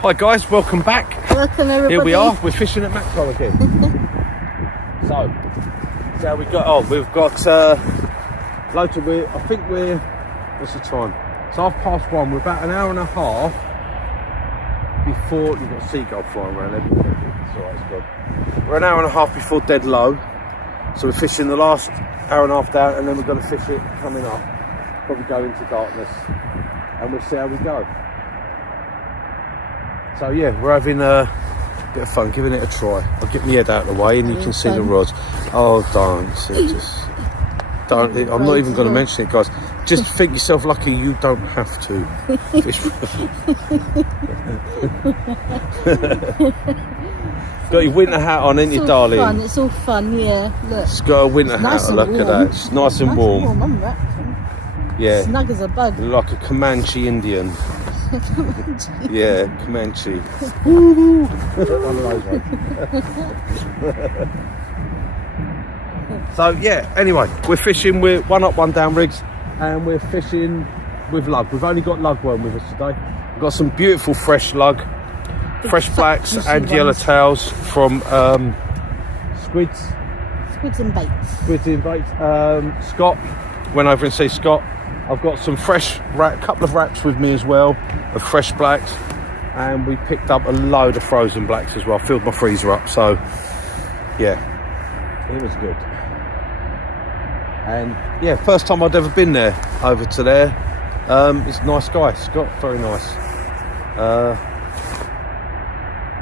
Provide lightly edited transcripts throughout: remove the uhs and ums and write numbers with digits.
Hi guys, welcome back. Welcome everybody. Here we are, we're fishing at mackerel again. So we got, we've got loads of, I think we're, what's the time? It's 1:30. We're about an hour and a half before, you've got a seagull flying around everywhere. It's alright, it's good. We're an hour and a half before dead low. So we're fishing the last hour and a half down, and then we're going to fish it coming up. Probably go into darkness, and we'll see how we go. So yeah, we're having a bit of fun, giving it a try. I'll get my head out of the way and you can see the rods. Oh, don't. Don't. I'm not even going to mention it, guys. Just think yourself lucky you don't have to fish. Got your winter hat on, ain't you, darling? Fun. It's all fun, yeah. Look. It's got a winter hat on, look at that. It's nice and warm. Yeah. Snug as a bug. Like a Comanche Indian. Yeah, Comanche. One of those ones. So yeah, anyway, we're fishing with one up, one down rigs, and we're fishing with lug. We've only got lugworm with us today. We've got some beautiful fresh lug, fresh blacks and yellowtails from squids and baits. Squids and baits. Scott went over and see Scott. I've got some fresh, couple of wraps with me as well, of fresh blacks, and we picked up a load of frozen blacks as well. Filled my freezer up, so yeah, it was good. And yeah, first time I'd ever been there, over to there. It's a nice guy, Scott, very nice.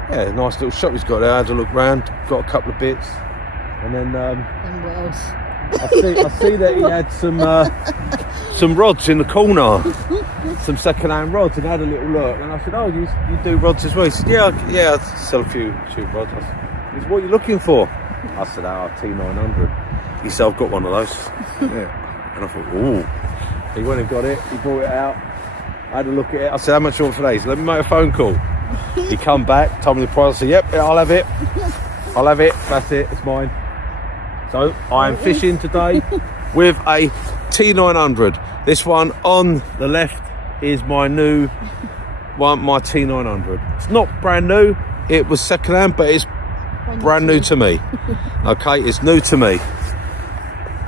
Yeah, nice little shop he's got there. I had a look round, got a couple of bits, and then And what else? I see that he had some rods in the corner, some second-hand rods, and I had a little look, and I said, "Oh, you do rods as well?" He said, "Yeah, I sell a few rods." He said, "What are you looking for?" I said, "Oh, T900." He said, "I've got one of those." Yeah, and I thought, "Ooh." He went and got it. He brought it out. I had a look at it. I said, "How much you want for these?" "Let me make a phone call." He come back, told me the price. I said, "Yep, I'll have it. I'll have it. That's it. It's mine." So I am fishing today with a T900. This one on the left is my new one, my T900. It's not brand new. It was second hand, but it's brand new to me. Okay, it's new to me.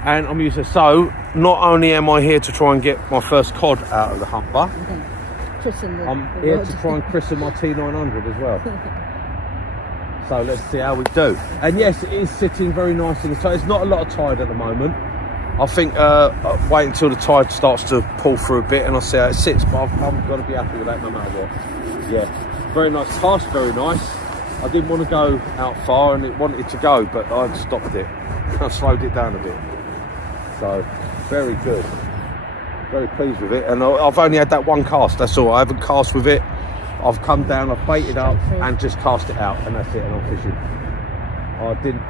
And I'm using, so not only am I here to try and get my first cod out of the Humber, I'm here to try and christen my T900 as well. So let's see how we do. And yes, it is sitting very nice in the tide. It's not a lot of tide at the moment. I think I'll wait until the tide starts to pull through a bit and I'll see how it sits, but I'm going to be happy with that no matter what. Yeah, very nice cast, very nice. I didn't want to go out far and it wanted to go, but I stopped it. I slowed it down a bit. So, very good. Very pleased with it. And I've only had that one cast, that's all. I haven't cast with it. I've come down, I've baited up and just cast it out, and that's it, and I'm fishing. I didn't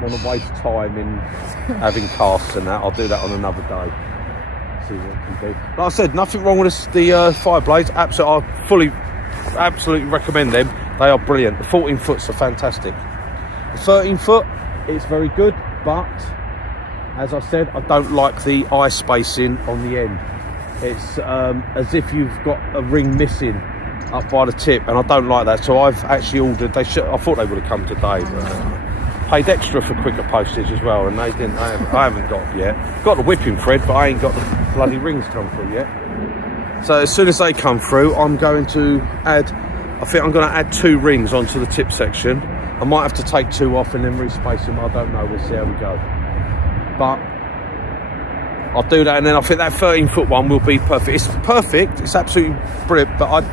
want to waste time in having casts and that. I'll do that on another day. See what I can do. Like I said, nothing wrong with the fire blades. Absolutely, I absolutely recommend them. They are brilliant. The 14 foots are fantastic. The 13 foot, it's very good, but as I said, I don't like the eye spacing on the end. It's as if you've got a ring missing up by the tip, and I don't like that, so I've actually ordered, I thought they would have come today, but paid extra for quicker postage as well, and they didn't. I haven't got them yet. Got the whipping thread, but I ain't got the bloody rings come through yet. So as soon as they come through, I'm going to add, I think I'm going to add 2 rings onto the tip section. I might have to take 2 off and then respace them, I don't know, we'll see how we go. But I'll do that, and then I think that 13 foot one will be perfect. It's perfect, it's absolutely brilliant, but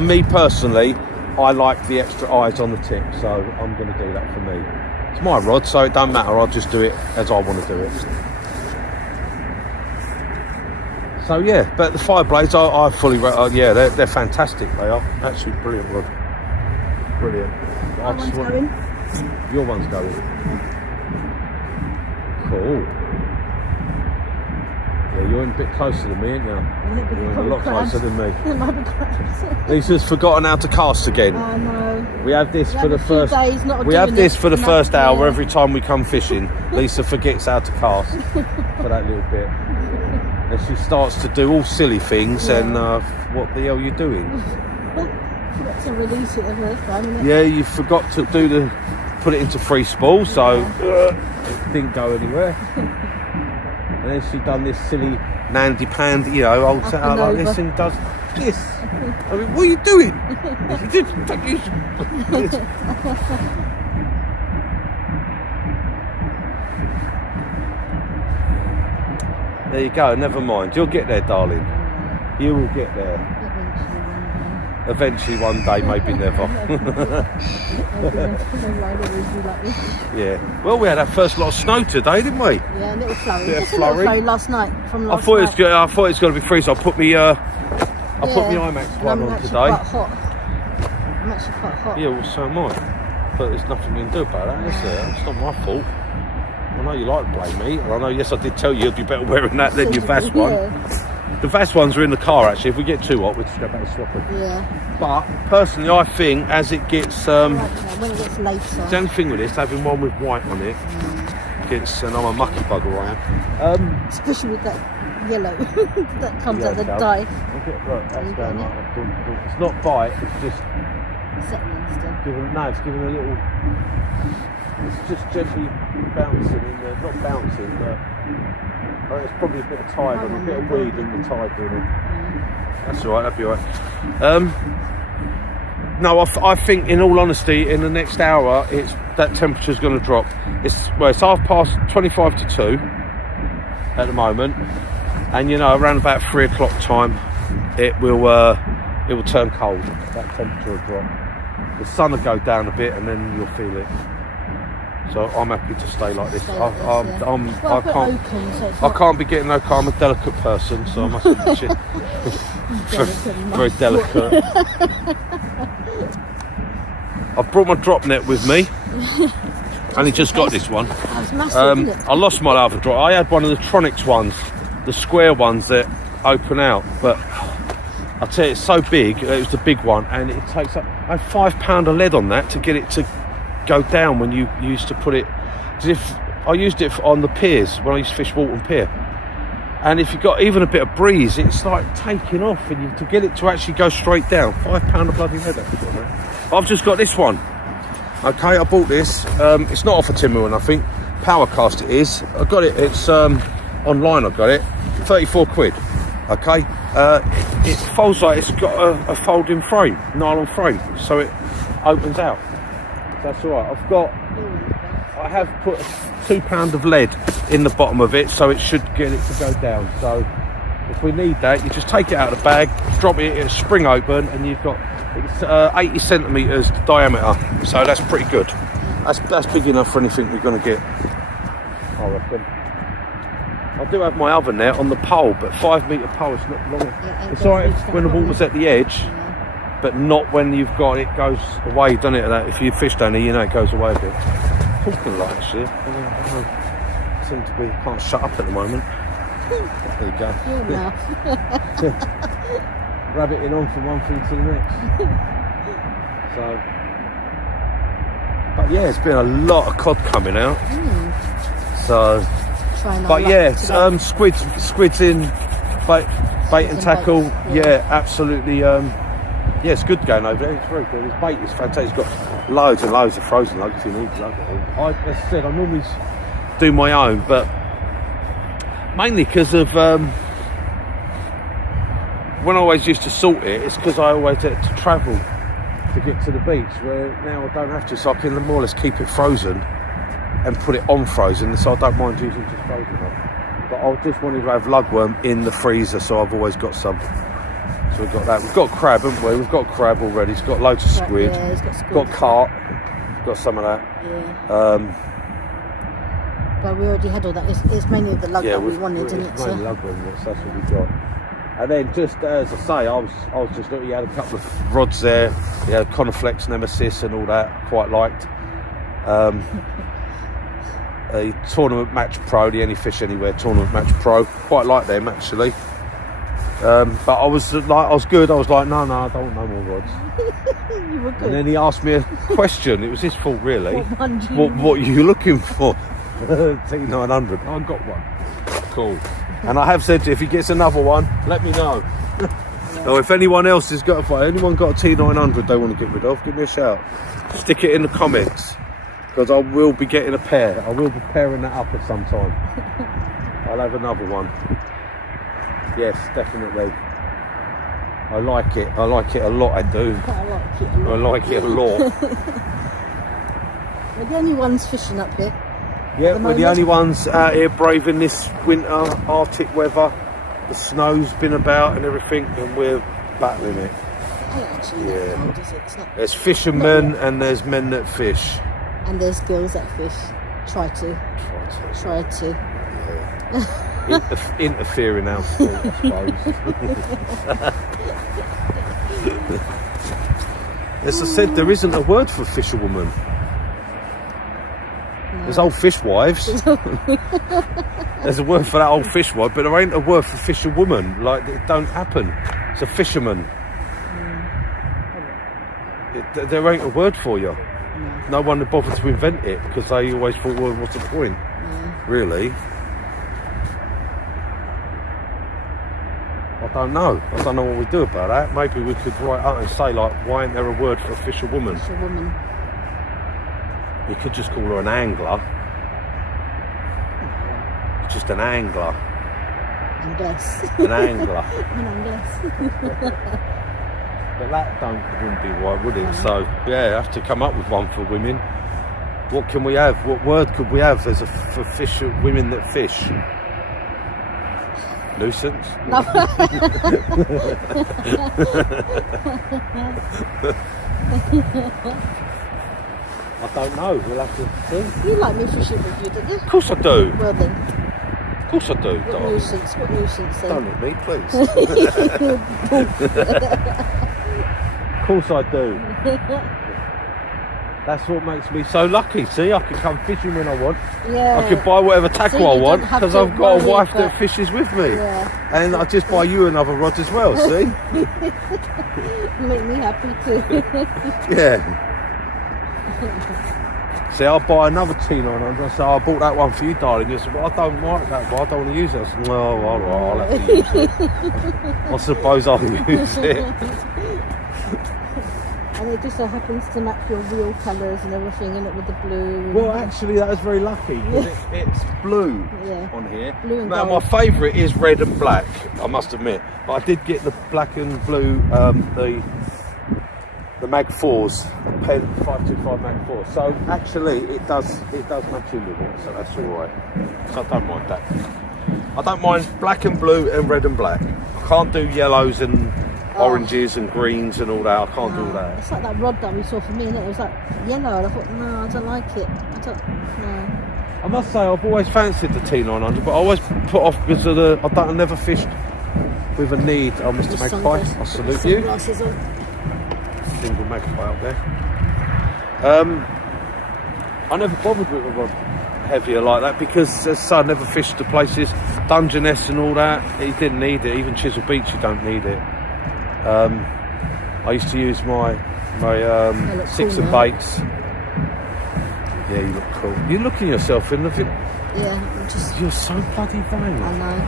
me personally, I like the extra eyes on the tip, so I'm going to do that for me. It's my rod, so it don't matter, I'll just do it as I want to do it. So yeah, but the fire blades, I fully, yeah, they're fantastic, they are. Absolutely brilliant rod. Brilliant. Going? Your one's going. Cool. Yeah, you're in a bit closer than me, ain't you? You're a lot closer than me. It might be close. Lisa's forgotten how to cast again. I know. We have this for the first. We have this for the first hour every time we come fishing. Lisa forgets how to cast for that little bit, and she starts to do all silly things. And what the hell are you doing? Forgot to release it the first time, innit? Yeah, you forgot to put it into free spool, so it didn't go anywhere. And then she done this silly nandy pandy, you know, holds it out like this and does this. I mean, what are you doing? You didn't don't use this. There you go, never mind. You'll get there, darling. You will get there. Eventually one day, maybe never. Yeah. Well, we had our first lot of snow today, didn't we? Yeah, a little flurry. Yeah, Just a little flurry last night. From last night. I thought it was going to be freezing. I'll put me put my IMAX one on today. Quite hot. I'm actually quite hot. Yeah, well, so am I. But there's nothing you can do about that, is there? It's not my fault. I know you like to blame me, and I know, yes, I did tell you you'd be better wearing that than your Vass one. Yeah. The Vass ones are in the car, actually. If we get too hot, we'll just go back and swap them. Yeah. But, personally, I think as it gets... when it gets later. The only thing with this, having one with white on it, gets... And I'm a mucky bugger, I am. Especially with that yellow that comes out the dye. Look, that's going like that. It's not bite, it's just... Settling still. It's giving a little... It's just gently bouncing in there. Not bouncing, but it's probably a bit of tide on it, a bit of weed in the tide doing it. That's alright, that'll be alright. No, I think, in all honesty, in the next hour, that temperature's going to drop. It's 25 to 2 at the moment, and you know, around about 3 o'clock time, it will turn cold. That temperature will drop. The sun will go down a bit, and then you'll feel it. So I'm happy to stay like this. I can't be getting no car. I'm a delicate person, so I must be very delicate. I've brought my drop net with me. Only just got this one. That's massive, isn't it? I lost my other drop. I had one of the Tronics ones, the square ones that open out, but I tell you, it's so big. It was the big one, and it takes up. I had £5 of lead on that to get it to go down when you used to put it. If I used it on the piers when I used to fish Walton Pier, and if you got even a bit of breeze, it's like taking off, and to get it to actually go straight down, £5 of bloody lead. I've just got this one. Okay, I bought this. It's not off a Timberman, I think. Powercast it is. I got it. It's online. I got it. 34 quid. Okay. It folds like it's got a folding frame, nylon frame, so it opens out. That's all right. I have put £2 of lead in the bottom of it, so it should get it to go down. So if we need that, you just take it out of the bag, drop it, it'll spring open, and you've got it's 80 centimetres diameter. So that's pretty good. That's big enough for anything we're going to get, I reckon. I do have my other net on the pole, but 5 metre pole is not long. Yeah, it's alright when the water's at the edge. But not when you've got it goes away, doesn't it? If you fish down here, you know it goes away a bit. Talking a lot, actually. I seem to be can't shut up at the moment. There you go. Rabbiting on from one thing to the next. So, but yeah, it's been a lot of cod coming out. So, but yeah, squids in, bait and tackle. Yeah, absolutely. Yeah, it's good going over there. It's very good. His bait is fantastic. He's got loads and loads of frozen lugs if you need. As I said, I normally do my own, but mainly because of when I always used to salt it, it's because I always had to travel to get to the beach, where now I don't have to, so I can more or less keep it frozen and put it on frozen, so I don't mind using just frozen one. But I just wanted to have lugworm in the freezer, so I've always got some. So we've got that. We've got crab, haven't we? We've got crab already. It's got loads of squid. Yeah, it's got squid. Got carp. Got some of that. Yeah. But we already had all that. It's mainly the lug that we wanted, isn't it? It's mainly lugworm. That's what we got. And then just as I say, I was just looking. You had a couple of rods there. You had Coniflex, Nemesis, and all that. Quite liked. A Tournament Match Pro, the Any Fish Anywhere Tournament Match Pro. Quite like them actually. But I was good. I was like, no, I don't want no more rods. You were good. And then he asked me a question. It was his fault, really. What are you looking for? T900. I got one. Cool. And I have said to you, if he gets another one, let me know. Yeah. Or if anyone else has got anyone got a T900 they want to get rid of, give me a shout. Stick it in the comments, because I will be getting a pair. I will be pairing that up at some time. I'll have another one. Yes, definitely. I like it. I like it a lot. I do. I like it a lot. We're the only ones fishing up here. Yeah, we're the only ones out here braving this winter, Arctic weather. The snow's been about and everything, and we're battling it. Actually, yeah. cold, is it? It's not, there's fishermen and there's men that fish. And there's girls that fish. Try to. Yeah. Interfere in our sport, I suppose. As I said, there isn't a word for fisherwoman. There's old fishwives. There's a word for that old fishwife, but there ain't a word for fisherwoman. Like, it don't happen. It's a fisherman. There ain't a word for you. No one had bothered to invent it, because they always thought, well, what's the point? Really? I don't know. I don't know what we do about that. Maybe we could write out and say, like, why ain't there a word for a fisherwoman? Fisherwoman. You could just call her an angler. Just an angler. Angless. An angler. An angless. But that wouldn't be right, would it? So, yeah, I have to come up with one for women. What can we have? What word could we have? There's for fish, women that fish. Nuisance? No. I don't know. We'll have to see. You like me fishing with you, don't you? Of course I do. Well then. Of course I do. What nuisance? What nuisance then? Don't hit me, please. Of course I do. That's what makes me so lucky. See, I can come fishing when I want. Yeah. I can buy whatever tackle I want, because I've got a wife that fishes with me. Yeah. And I just buy you another rod as well, see? Make me happy too. Yeah. See, I'll buy another T900. I say, I bought that one for you, darling. You said, well, I don't like that one. I don't want to use it. I said, no, all right, I'll have to use it. I suppose I'll use it. And it just so happens to match your real colours and everything in it with the blue. Well, actually, that was very lucky, because it's blue on here. Blue and now, gold. my favourite is red and black, I must admit. But I did get the black and blue, the Mag 4s, the Pen 525 Mag 4. So actually, it does match in with it, so that's all right. So I don't mind that. I don't mind black and blue and red and black. I can't do yellows and oranges and greens and all that. I can't do that. It's like that rod that we saw for me, and it was like yellow, and I thought, no, I don't like it. No. I must say, I've always fancied the T900, but I always put off because of I never fished with a need. Oh, Mr. Magpie, I salute you. Sunglasses on. Single magpie up there. I never bothered with a rod heavier like that, because as I say, I never fished the places, Dungeness and all that. You didn't need it. Even Chisel Beach, you don't need it. I used to use my six and baits. Yeah, you look cool. You're looking yourself in the Yeah, I'm just. You're so bloody vain. I know.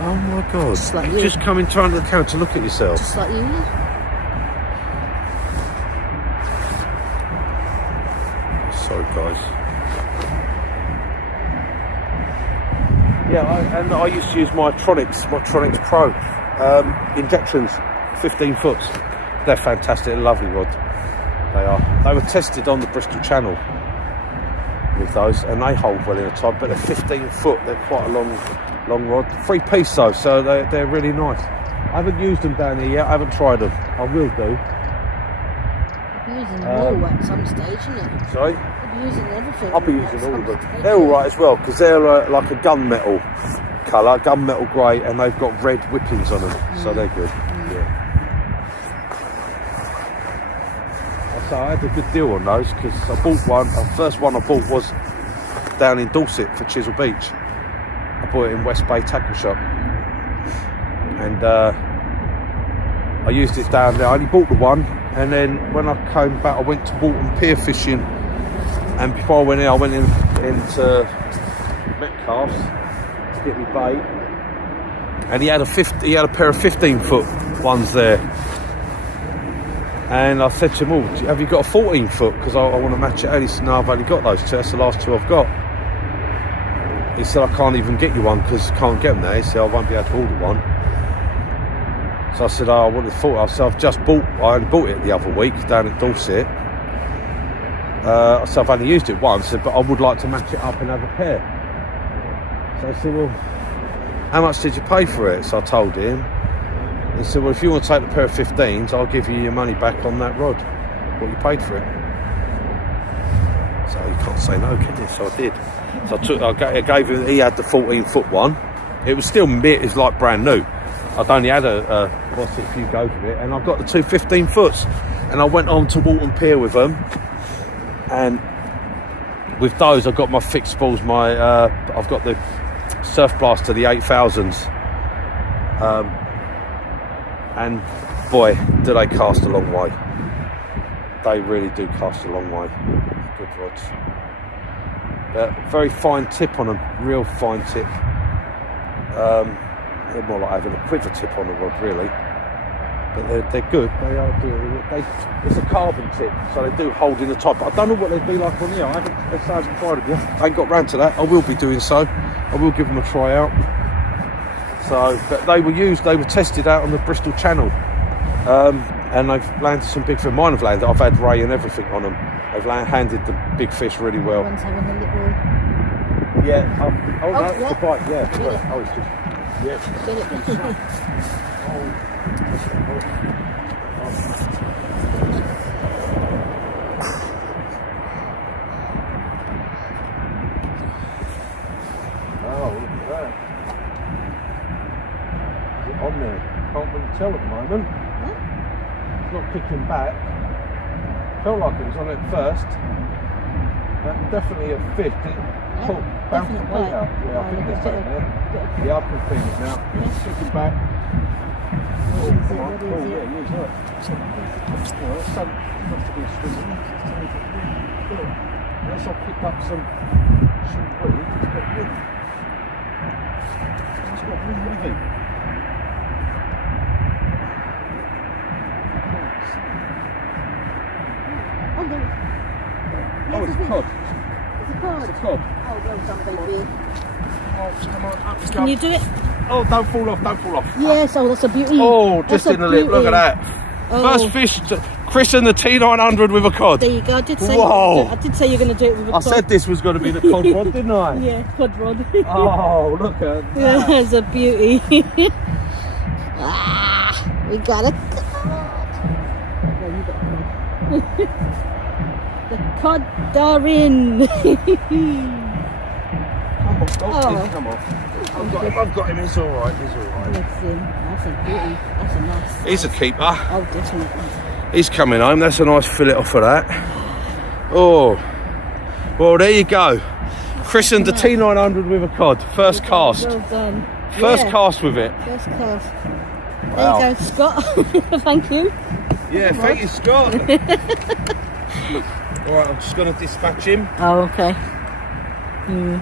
Oh my god! Just like you you. just come in front of the camera to look at yourself. Just like you. Sorry, guys. Yeah, and I used to use my Tronics Pro injections, 15 foots. They're fantastic, lovely rod. They are. They were tested on the Bristol Channel with those, and they hold well in a tide. But they're 15 foot. They're quite a long rod. 3-piece though, so they're really nice. I haven't used them down here yet. I haven't tried them. I will do. You'll be using them all at some stage, isn't it? Sorry. You'll be using everything. I'll be using all of them. They're all right as well, because they're like a gunmetal colour, gunmetal grey, and they've got red whippings on them, so they're good. Yeah. So I had a good deal on those, because I bought one. The first one I bought was down in Dorset for Chisel Beach. I bought it in West Bay Tackle Shop, and I used it down there. I only bought the one, and then when I came back, I went to Walton Pier fishing. And before I went in, I went into Metcalf's to get my bait. and he had a pair of 15-foot ones there. And I said to him, "Oh, have you got a 14-foot? Because I want to match it out." He said, "No, I've only got those two. That's the last two I've got." He said, "I can't even get you one because I can't get them there." He said, "I won't be able to order one." So I said, "Oh, I would have thought." I said, "I only bought it the other week down at Dorset." I said, "I've only used it once, but I would like to match it up and have a pair." So I said, "Well, how much did you pay for it?" So I told him. He said, "Well, if you want to take the pair of 15s, I'll give you your money back on that rod, what you paid for it." So you can't say no, can you? So I did. So I gave him. He had the 14-foot one. It was still it's like brand new. I'd only had a few goes with it, and I've got the two 15-foots. And I went on to Walton Pier with them, and with those I've got my fixed balls. I've got the Surf Blaster, the 8000s. And boy, do they cast a long way. They really do cast a long way. Good rods. Very fine tip on them, real fine tip. They're more like having a quiver tip on the rod, really. But they're good. They are good. It's a carbon tip, so they do hold in the top. But I don't know what they'd be like on here. I haven't tried it yet. I ain't got round to that. I will be doing so. I will give them a try out. So, but they were tested out on the Bristol Channel, and they've landed some big fish. Mine have landed. I've had ray and everything on them. They've handled the big fish really well. One's having a little... Yeah. No, it's yeah. a bite. Yeah. Really? Oh, it's just. Yeah. Get it. Oh, look at that. Is it on there? Can't really tell at the moment. Huh? It's not kicking back. Felt like it was on it first. Definitely a fish. Did it bounce the weight out? Yeah, I think it's back there. Yeah, I can feel it now. It's kicking back. Oh, come on. Oh, yeah, use that. Well, that's must have been swimming. Unless I picked up some shrimp weed, it's got wind. It's got really heavy. Oh, it's a cod. It's a cod. It's a cod. Oh, well done, baby. Come on, up you go. Can you do it? Oh, don't fall off. Yes, oh, that's a beauty. Oh, just in the lip, look at that. Oh. First fish, Chris and the T900 with a cod. There you go. I did say Whoa. I did say you're going to do it with a I cod. said this was going to be the cod rod, didn't I? Yeah, cod rod. Oh, look at that. Yeah, it's a beauty. We got a cod. No, you got a cod. The cod Darwin. Come on. I've got him. He's all right. That's a beauty. That's a nice. He's a keeper. Oh, definitely. He's coming home. That's a nice fillet off of that. Oh, well, there you go. Chris and the T900 with a cod. First cast. Well done. First cast with it. First cast. Wow. There you go, Scott. Thank you. Yeah, thank you, Scott. All right, I'm just going to dispatch him. Oh, okay. Ooh.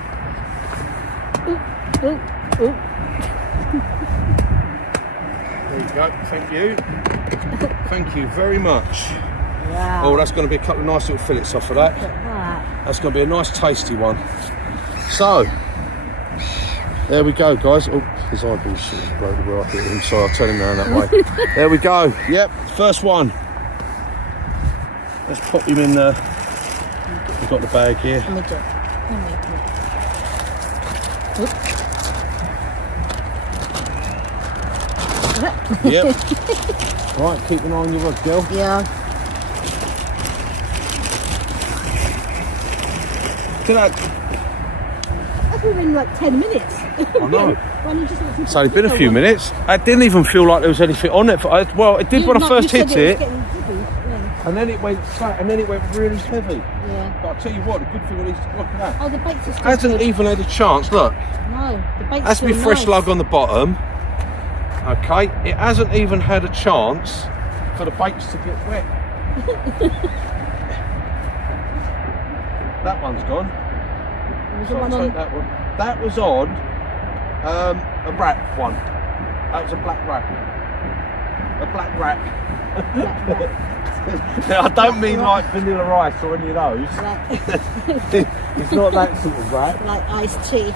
There you go. Thank you. Thank you very much. Wow. Oh, that's going to be a couple of nice little fillets off of that. Look at that. That's going to be a nice tasty one. So, there we go, guys. Oh, his eyeball's sort of broken where I hit him, so I'll turn him around that way. There we go. Yep, first one. Let's pop him in there. We've got the bag here. Let me do it. Yep. Right, keep an eye on your rod, girl. Yeah. Look at that. That's been like 10 minutes. I know. It's It's only been a few minutes. It didn't even feel like there was anything on it. Well, it did when I first hit it. And then it went flat, and then it went really heavy. Yeah. But I'll tell you what, the good thing is, look at that. Oh, the bait's are still Hasn't good. even had a chance, look. No, the bait's That's still my fresh nice. lug on the bottom. Okay, it hasn't even had a chance for the baits to get wet. That one's gone. Was So the I'll one take on... that one. That was on a wrap one. That was a black rat. A black rat. Black rat. Now, I don't mean like vanilla ice or any of those. Like, It's not that sort of rat. like iced tea.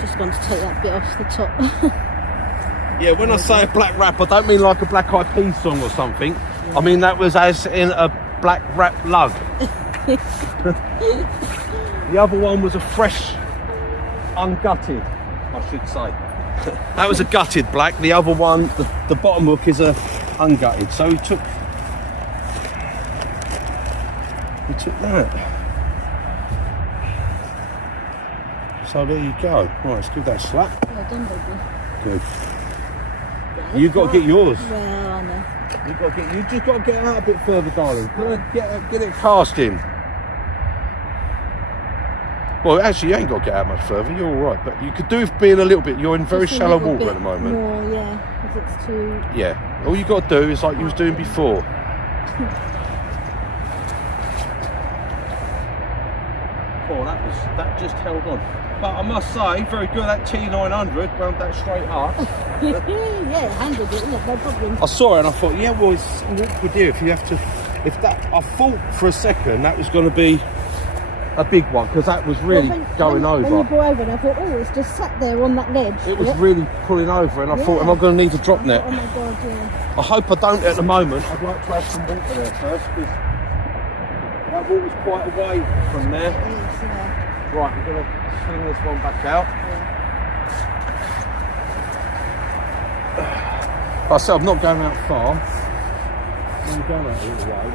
Just going to take that bit off the top. Yeah, when I say a black rap, I don't mean like a Black Eyed Peas song or something. Yeah. I mean that was as in a black rap lug. The other one was a fresh, ungutted, I should say. That was a gutted black. The other one, the bottom hook is a ungutted. So we took that. So there you go. Right, let's give that a slap. Well done, baby. Good. You got to get yours. Well, I know. You just got to get out a bit further, darling. Get it cast in. Well, actually, you ain't got to get out much further. You're all right, but you could do with being a little bit. You're in very Just a shallow little water bit at the moment. More, yeah, because it's too. Yeah. All you got to do is like you was doing before. Oh, that just held on. But I must say, very good. That T900 wound that straight up. Yeah, handled it, no problem. I saw it and I thought, yeah, well, it's awkward here if you have to. I thought for a second that was going to be a big one because that was really going over. When you go over, and I thought, oh, it's just sat there on that ledge. It was really pulling over, and I thought, am I going to need a drop net? Oh my god, yeah. I hope I don't at the moment. I'd like to have some water there first because that water's quite away from there. It is, yeah. Right, we're going to sling this one back out. Yeah. I said I'm not going out far. I'm going out all the way.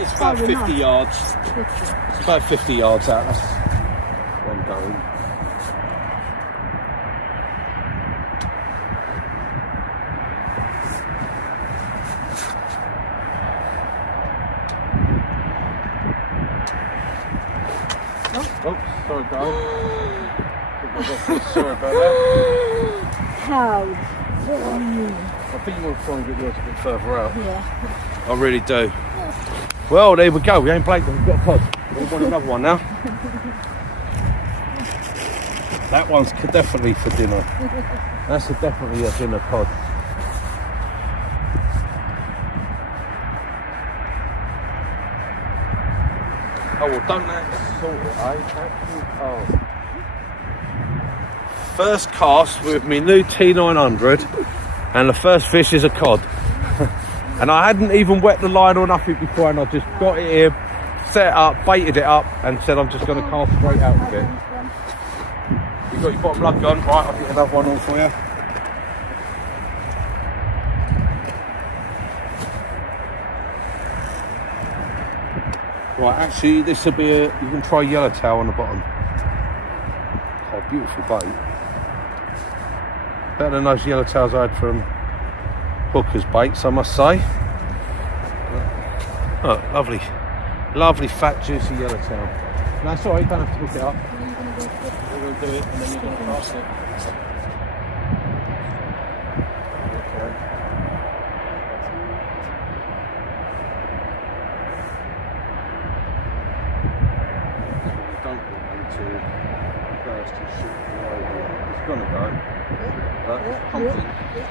It's about 50 yards. 50. It's about 50 yards out. That's where I'm going. Oh, sorry, darling. Sorry about that. How? I think you want to try and get yours a bit further out. Yeah. I really do. Well, there we go. We ain't played them. We've got a pod. We want another one now. That one's definitely for dinner. That's definitely a dinner pod. Oh, well, don't that sort it, eh? First cast with my new T900, and the first fish is a cod. And I hadn't even wet the line or nothing before, and I just got it here, set it up, baited it up, and said I'm just going to cast straight out with it. You got your bottom lug on? Right, I'll get another one on for you. Right, actually, this will be you can try yellowtail on the bottom. Oh, beautiful bait. Better than those yellowtails I had from Hooker's baits, I must say. Oh, lovely. Lovely, fat, juicy yellowtail. No, it's alright, you don't have to hook it up. We're going to do it and then you're going to cast it. Okay. Don't want them to burst and shoot away. It's going to go.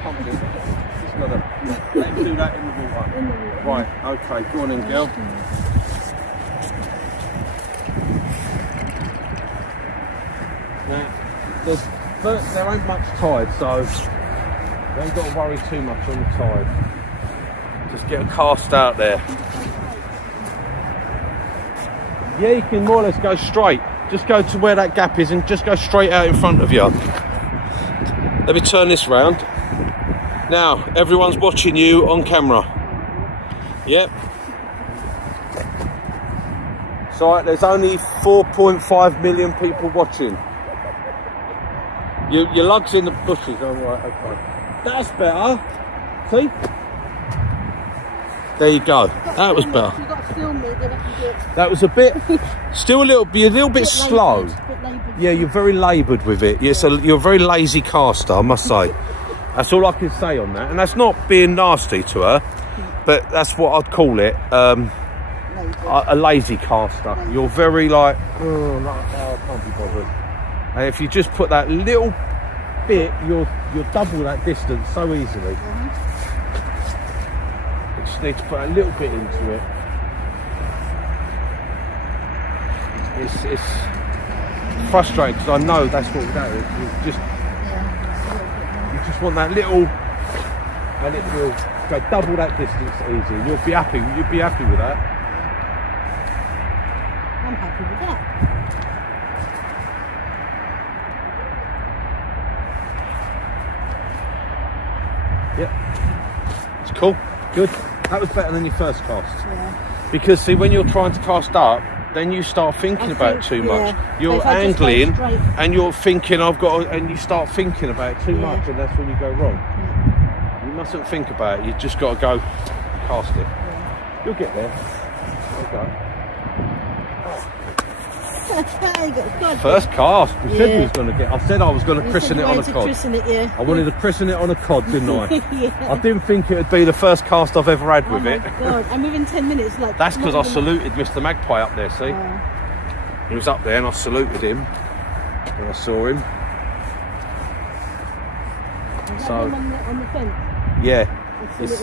Pumpkin. Just gotta let him do that in the water. Right, okay, go on in, girl. Now, there ain't much tide, so you ain't got to worry too much on the tide. Just get a cast out there. Yeah, you can more or less go straight. Just go to where that gap is and just go straight out in front of you. Let me turn this round. Now, everyone's watching you on camera. Yep. So there's only 4.5 million people watching. Your lug's in the bushes. Oh, right, okay. That's better. See? There you go. That was better. You've got to film me, then I can do it. That was a bit, still a little bit slow. Laboured. Yeah, you're very laboured with it. You're a very lazy caster, I must say. That's all I can say on that. And that's not being nasty to her, but that's what I'd call it. A lazy caster. You're very like, oh, I can't be bothered. And if you just put that little bit, you'll double that distance so easily. You just need to put a little bit into it. It's frustrating because I know that's what that is. You just want that little, and it will go double that distance easy. You'll be happy. You'd be happy with that. I'm happy with that. Yep. It's cool. Good. That was better than your first cast. Yeah. Because see, when you're trying to cast up, then you start thinking about it too much. You're angling and you're thinking, and you start thinking about it too much, and that's when you go wrong. Yeah. You mustn't think about it. You just got to go cast it. Yeah. You'll get there. Okay. First cast. We said we was going to get. I said I was going to christen it on a cod. I wanted to christen it on a cod, didn't I? Yeah. I didn't think it would be the first cast I've ever had with it. Oh my God! And within 10 minutes, like. That's because I saluted Mr. Magpie up there. See, he was up there, and I saluted him when I saw him. Is that him on the fence? Yeah, He's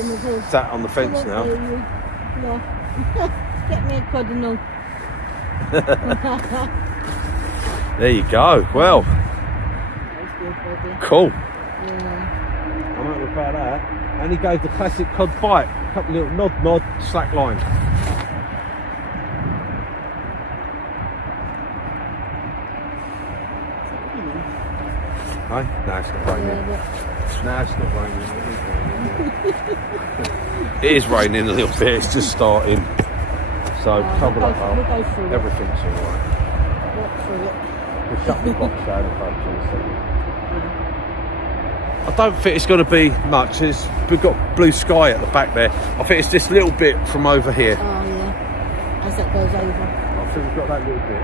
sat on the fence now. Get me a cod and all. There you go. Well, That's good, baby. cool. Yeah. I'm happy about that. And he gave the classic cod bite. A couple little nod, slack line. No, it's not raining. No, it's not raining. It is raining a little bit. It's just starting. So cover that up. We'll go through Everything's alright. Walk through it. We'll shut the box down and focus on the second. I don't think it's going to be much. We've got blue sky at the back there. I think it's this little bit from over here. Oh yeah, as that goes over. I think we've got that little bit.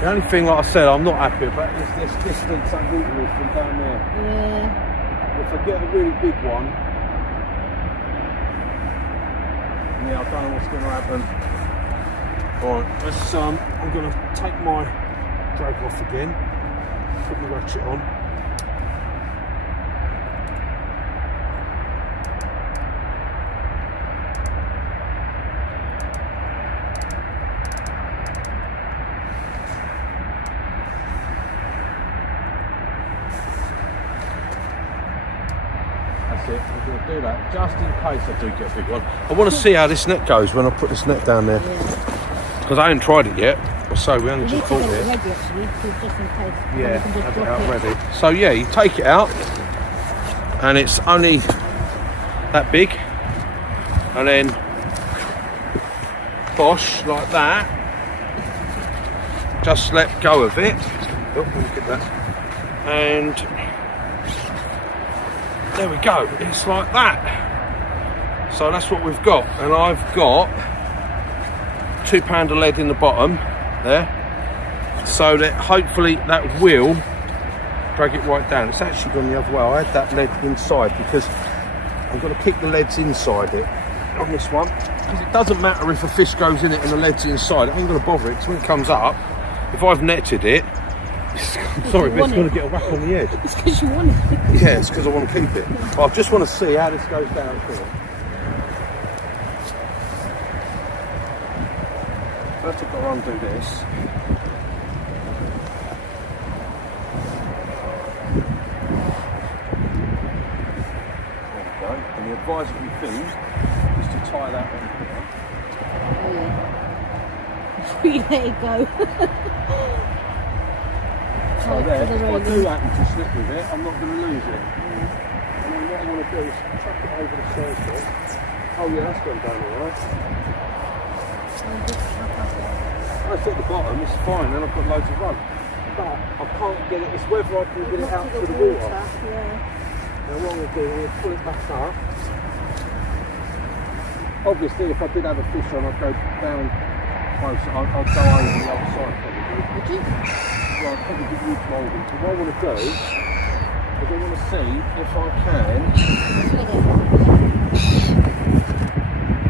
The only thing, like I said, I'm not happy about is this distance that water is from down there. Yeah. If I get a really big one, yeah, I don't know what's going to happen. Alright, let's, I'm going to take my drag off again, put the ratchet on. That's it, I'm going to do that just in case I do get a big one. I want to see how this net goes when I put this net down there. Because I haven't tried it yet, so we only just bought it. Ready, actually, just in case. Yeah, have it out ready. So yeah, you take it out, and it's only that big, and then bosh like that. Just let go of it. Oh, look at that. And there we go. It's like that. So that's what we've got, and I've got £2 of lead in the bottom there, so that hopefully that will drag it right down. It's actually gone the other way. I had that lead inside because I'm going to keep the leads inside it on this one, because it doesn't matter if a fish goes in it and the lead's inside. It ain't going to bother it, because when it comes up, if I've netted it, I'm sorry, but it's going to get a whack on the edge. It's because you want it. Yeah, it's because I want to keep it. But I just want to see how this goes down here. First I've got to undo this. There we go. And the advisory thing is to tie that on here. Oh yeah. Before you let it go. So there, if I do happen to slip with it, I'm not going to lose it. And then what I want to do is chuck it over the circle. Oh yeah, that's gone down alright. That's at the bottom, it's fine, and I've got loads of rug. But I can't get it, it's whether I can get it out to the water. Yeah. Now what I'm going to do is pull it back up. Obviously, if I did have a fish on, I'd go down close. I'd go over the other side probably. Would you? Well, I'd probably give you moulding. So what I want to do is I want to see if I can.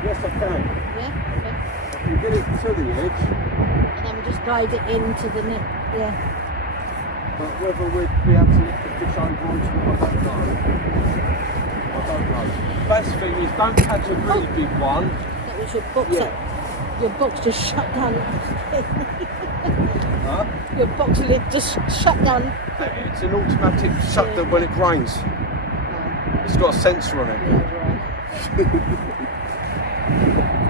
Yes, I can. Yeah, okay. I can get it to the edge. And then we just guide it into the net. Yeah. But whether we'd be able to lift the fish over onto it, I don't know. I don't know. Best thing is don't catch a really big one. That was your box. Yeah. Your box just shut down. Huh? Your box lid just shut down. It's an automatic shutdown when it rains. It's got a sensor on it. Yeah, right.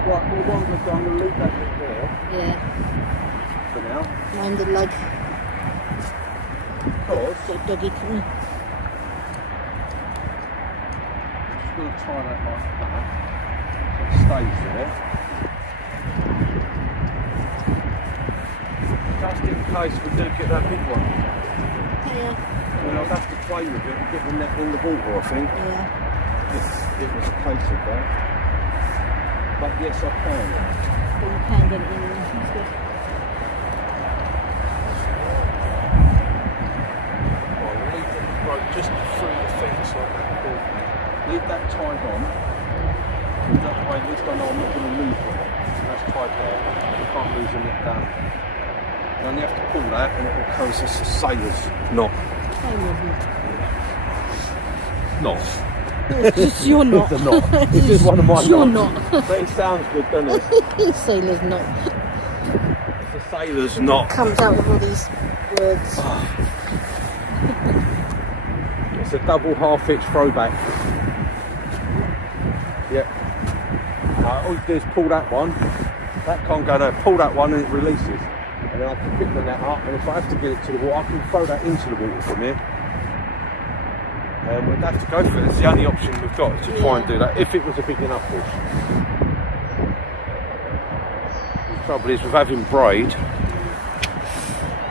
Right, well, what I'm going to do, I'm going to leave that bit there Yeah. for now. Mind the leg. Because So doggy can. I'm just going to tie that like that so it stays there. Just in case we do get that big one. Yeah. Then I'd have to play with it and get the net in the water, I think. Yeah. If it was a case of that. But yes, I can. Well, you can get it in there. That's good. Right, we'll leave the rope just through the fence like that. Leave that tied on. That way, at least I know I'm not going to lose it. That's tied there. You can't lose the net down. And you have to pull that and it will close us a sailor's knot. Knot. It's just your knot. It's a knot. This is one of my It's your knots. knot. But it sounds good, doesn't it? Sailor's knot. It's a sailor's knot. Comes out with all these words. It's a double half-hitch throwback. Yep. All you do is pull that one. That can't go there. Pull that one and it releases. And then I can pick the net up, and if I have to get it to the water, I can throw that into the water from here. We'd have to go for it. It's the only option we've got is to try and do that, if it was a big enough fish. The trouble is with having braid,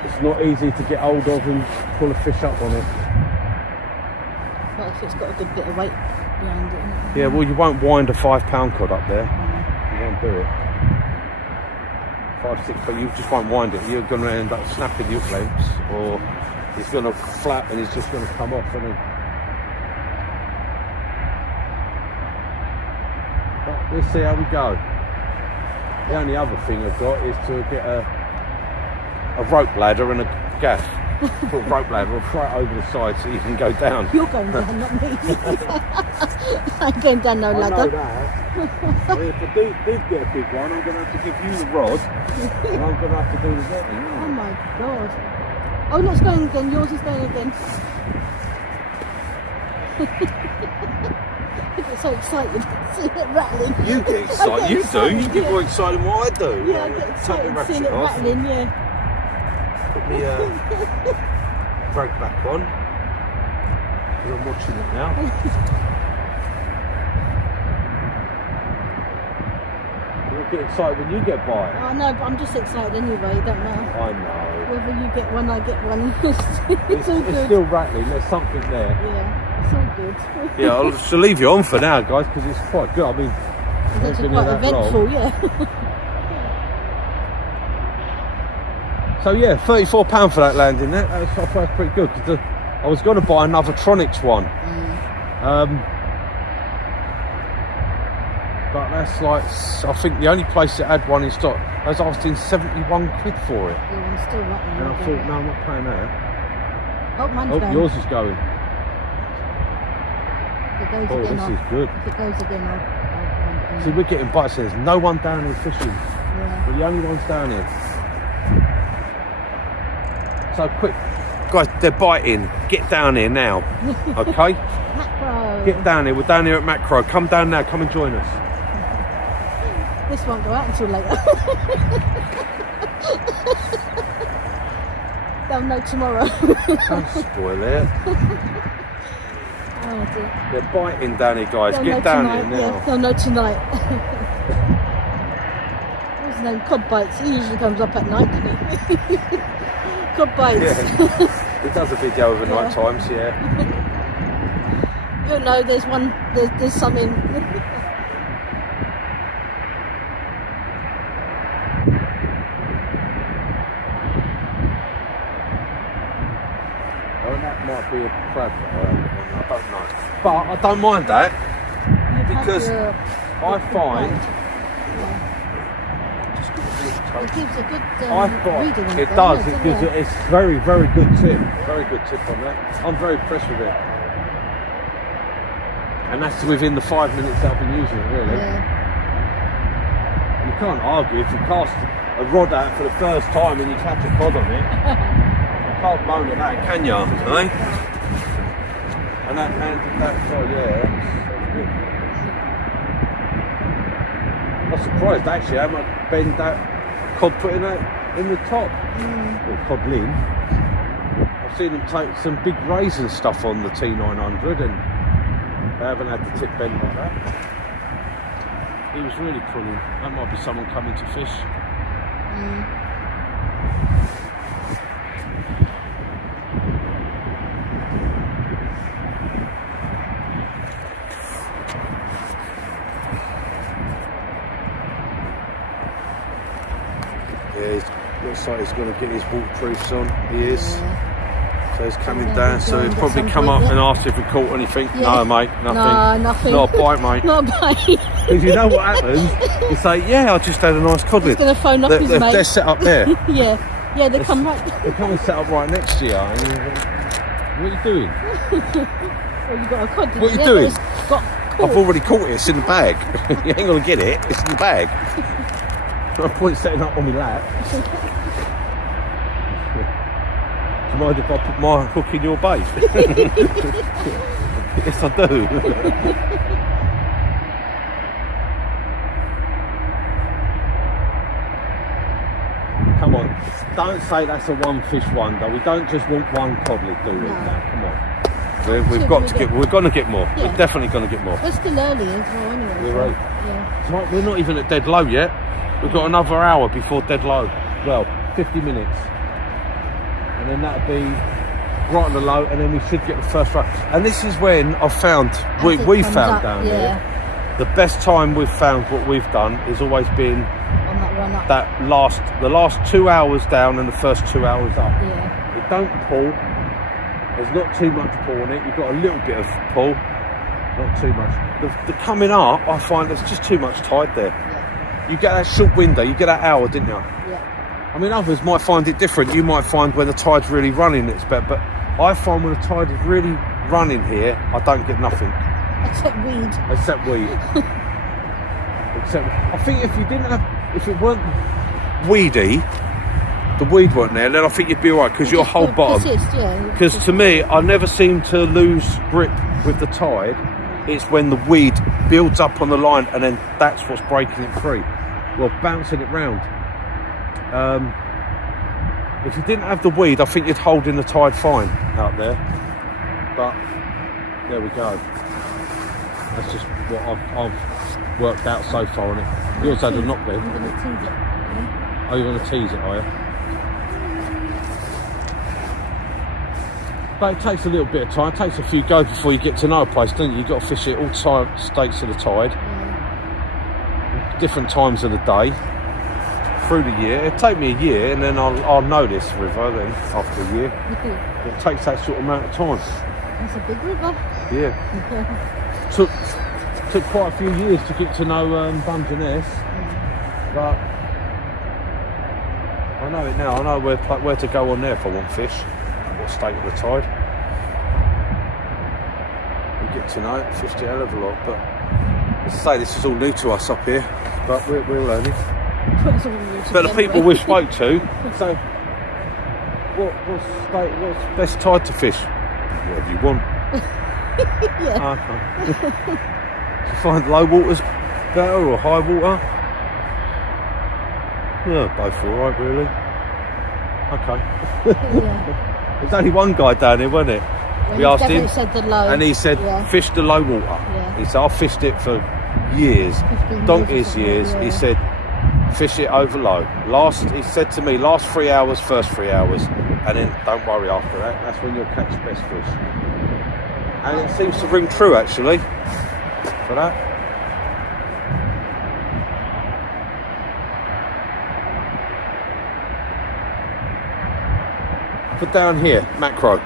it's not easy to get hold of and pull a fish up on it. But if it's got a good bit of weight behind it. Isn't it? Yeah, well, you won't wind a 5 pound cod up there. You won't do it. 5, 6, but you just won't wind it. You're going to end up snapping the hook lengths, or it's going to flap and it's just going to come off. And then... But let's see how we go. The only other thing I've got is to get a rope ladder and a gaff. Put a rope ladder right over the side so you can go down. You're going down, not me. I'm going down no I know ladder. that. But if I did get a big one, I'm going to have to give you the rod and I'm going to have to do the netting. Oh my god. Oh, no, it's going again. Yours is going again. I get so excited. See it rattling. You get excited. You do. You get more excited than what I do. Yeah, I get excited seeing it rattling, yeah. Put me drag back on. Because I'm watching it now. You'll get excited when you get by. I know, but I'm just excited anyway. Don't matter. I know. Whether you get one, I get one. it's all good. It's still rattling. There's something there. Yeah, it's all good. Yeah, I'll just leave you on for now, guys, because it's quite good. I mean, It's actually been here quite that eventful, long. yeah. So yeah, £34 for that landing net. That's pretty good, because I was going to buy another Tronics one. But that's like, I think the only place that had one in stock, I was asking 71 quid for it. Yeah, I'm still rattling. And I thought, no, I'm not paying that. Oh, mine's Oh, going. yours is going. If it goes Oh, again, this I'll, is good. If it goes again, I'll See, we're getting bites. There's no one down here fishing. yeah. We're the only ones down here. So quick, guys, they're biting. Get down here now, okay? Macro. Get down here. We're down here at Macro. Come down now. Come and join us. This won't go out until later. They'll know tomorrow. Don't spoil it. Oh dear. They're biting down here, guys. They'll Get know down tonight. here now. Yeah, they'll know tonight. What's his name? Cod Bites. He usually comes up at night, doesn't he? Cod Bites. Yeah. He does a video of the Yeah. night times, yeah. you'll know there's one. There's some in. Oh, that might be a crab. I don't know. But I don't mind that because I find It gives a good I find reading. it does. It gives it's very, very good tip. Very good tip on that. I'm very impressed with it. And that's within the 5 minutes I've been using it, really. Yeah. You can't argue if you cast a rod out for the first time and you catch a cod on it. You can't moan at that, can you? Eh? And that's oh yeah, that's good. I'm surprised actually how much bend that cod put in the top. Or codlin. I've seen them take some big raisin stuff on the T900 and they haven't had the tip bend like that. He was really pulling. That might be someone coming to fish. Yeah, looks like he's going to get his waterproofs on. He is. Yeah. So he's coming down, so he'll probably come up and ask if we caught anything. Yeah. No, mate, nothing. No, nothing. Not a bite, mate. Not a bite. Because you know what happens? You say, yeah, I just had a nice cod He's with. going to phone up his mate. They're set up there. Yeah, they come right. They come and set up right next to you. And you go, what are you doing? Well, you got a cod. What are you doing? Got I've already caught it. It's in the bag. You ain't going to get it. It's in the bag. No point setting up on my lap. Do you mind if I put my hook in your bait? Yes, I do. Come on, don't say that's a one fish wonder. We don't just want one codlet, do we? No. No, come on. We've got to get. We're going to get more. Yeah. We're definitely going to get more. We're still early as well, anyway. We're so, right. Yeah. It's like we're not even at dead low yet. We've got another hour before dead low. Well, 50 minutes. And then that'll be right on the low, and then we should get the first run. And this is when I've found, we comes found up, down yeah. there, the best time we've found what we've done is always been On that run up. the last 2 hours down and the first 2 hours up. Yeah. It don't pull. There's not too much pull on it. You've got a little bit of pull, not too much. The coming up, I find there's just too much tide there. Yeah. You get that short window, you get that hour, didn't you? Yeah. I mean, others might find it different. You might find when the tide's really running, it's better. But I find when the tide is really running here, I don't get nothing. Except weed. Except weed. I think if it weren't weedy, the weed weren't there, then I think you'd be alright because your whole bottom. Persist, yeah. Because to me, I never seem to lose grip with the tide. It's when the weed builds up on the line and then that's what's breaking it free. Well, bouncing it round. If you didn't have the weed, I think you'd hold in the tide fine out there. But there we go. That's just what I've worked out so far on it. Yours had a knock then. I'm going to tease it. Yeah. Oh, you're going to tease it, are you? But it takes a little bit of time. It takes a few goes before you get to know a place, don't you? You've got to fish it all states of the tide. Yeah. Different times of the day. Through the year. It'll take me a year and then I'll know this river then after a year. It takes that sort of amount of time. That's a big river. Yeah. Took quite a few years to get to know Bungeness, but I know it now. I know where to go on there if I want fish. What state of the tide. We get to know it, fished a hell of a lot, but as I say, this is all new to us up here, but we're learning. But the people we spoke to, so what's best tide to fish? Whatever you want. Yeah. Okay. Do you find low water's better or high water? Yeah, both alright really. Okay. Yeah. There's only one guy down here, wasn't it? Well, We asked him, said the low. and he said, Yeah. fish the low water. Yeah. He said, I've fished it for years, 15 donkey's years or something, years. He yeah. said, fish it over low. He said to me, last 3 hours, first 3 hours, and then don't worry after that. That's when you'll catch the best fish. And it seems to ring true actually for that. But down here, macro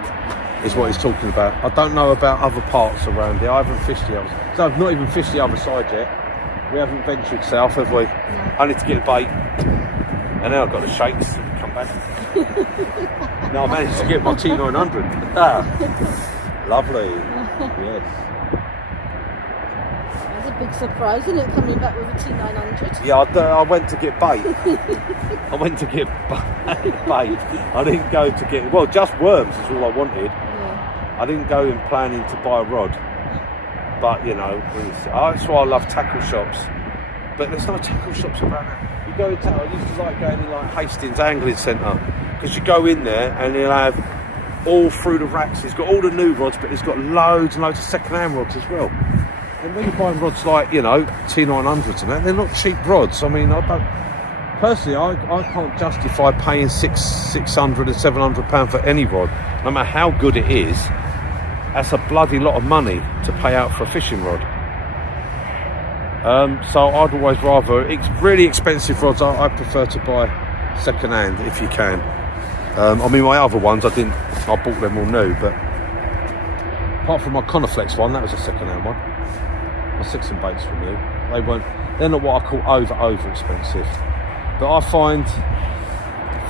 is what he's talking about. I don't know about other parts around here. I haven't fished the other side. So I've not even fished the other side yet. We haven't ventured south, have we? No. I need to get a bait. And now I've got the shakes to come back. Now I managed to get my T900. Lovely. Yes. That's a big surprise, isn't it, coming back with a T900? Yeah, I went to get bait. I went to get bait. I didn't go to get... Well, just worms is all I wanted. Yeah. I didn't go in planning to buy a rod. But, you know, that's why I love tackle shops. But there's no tackle shops around there. You go into... I used to like going in like Hastings Angling Centre. Because you go in there and he'll have all through the racks. He's got all the new rods, but he's got loads and loads of second-hand rods as well. And when you're buying rods like, you know, T900s and that, they're not cheap rods. I mean, I don't... Personally, I can't justify paying £600 and £700 for any rod. No matter how good it is, that's a bloody lot of money to pay out for a fishing rod. So I'd always rather... really expensive rods, I prefer to buy second-hand if you can. I mean, my other ones, I bought them all new, but apart from my Coniflex one, that was a second-hand one. My Six and Baits were new. They're not what I call over expensive. But I find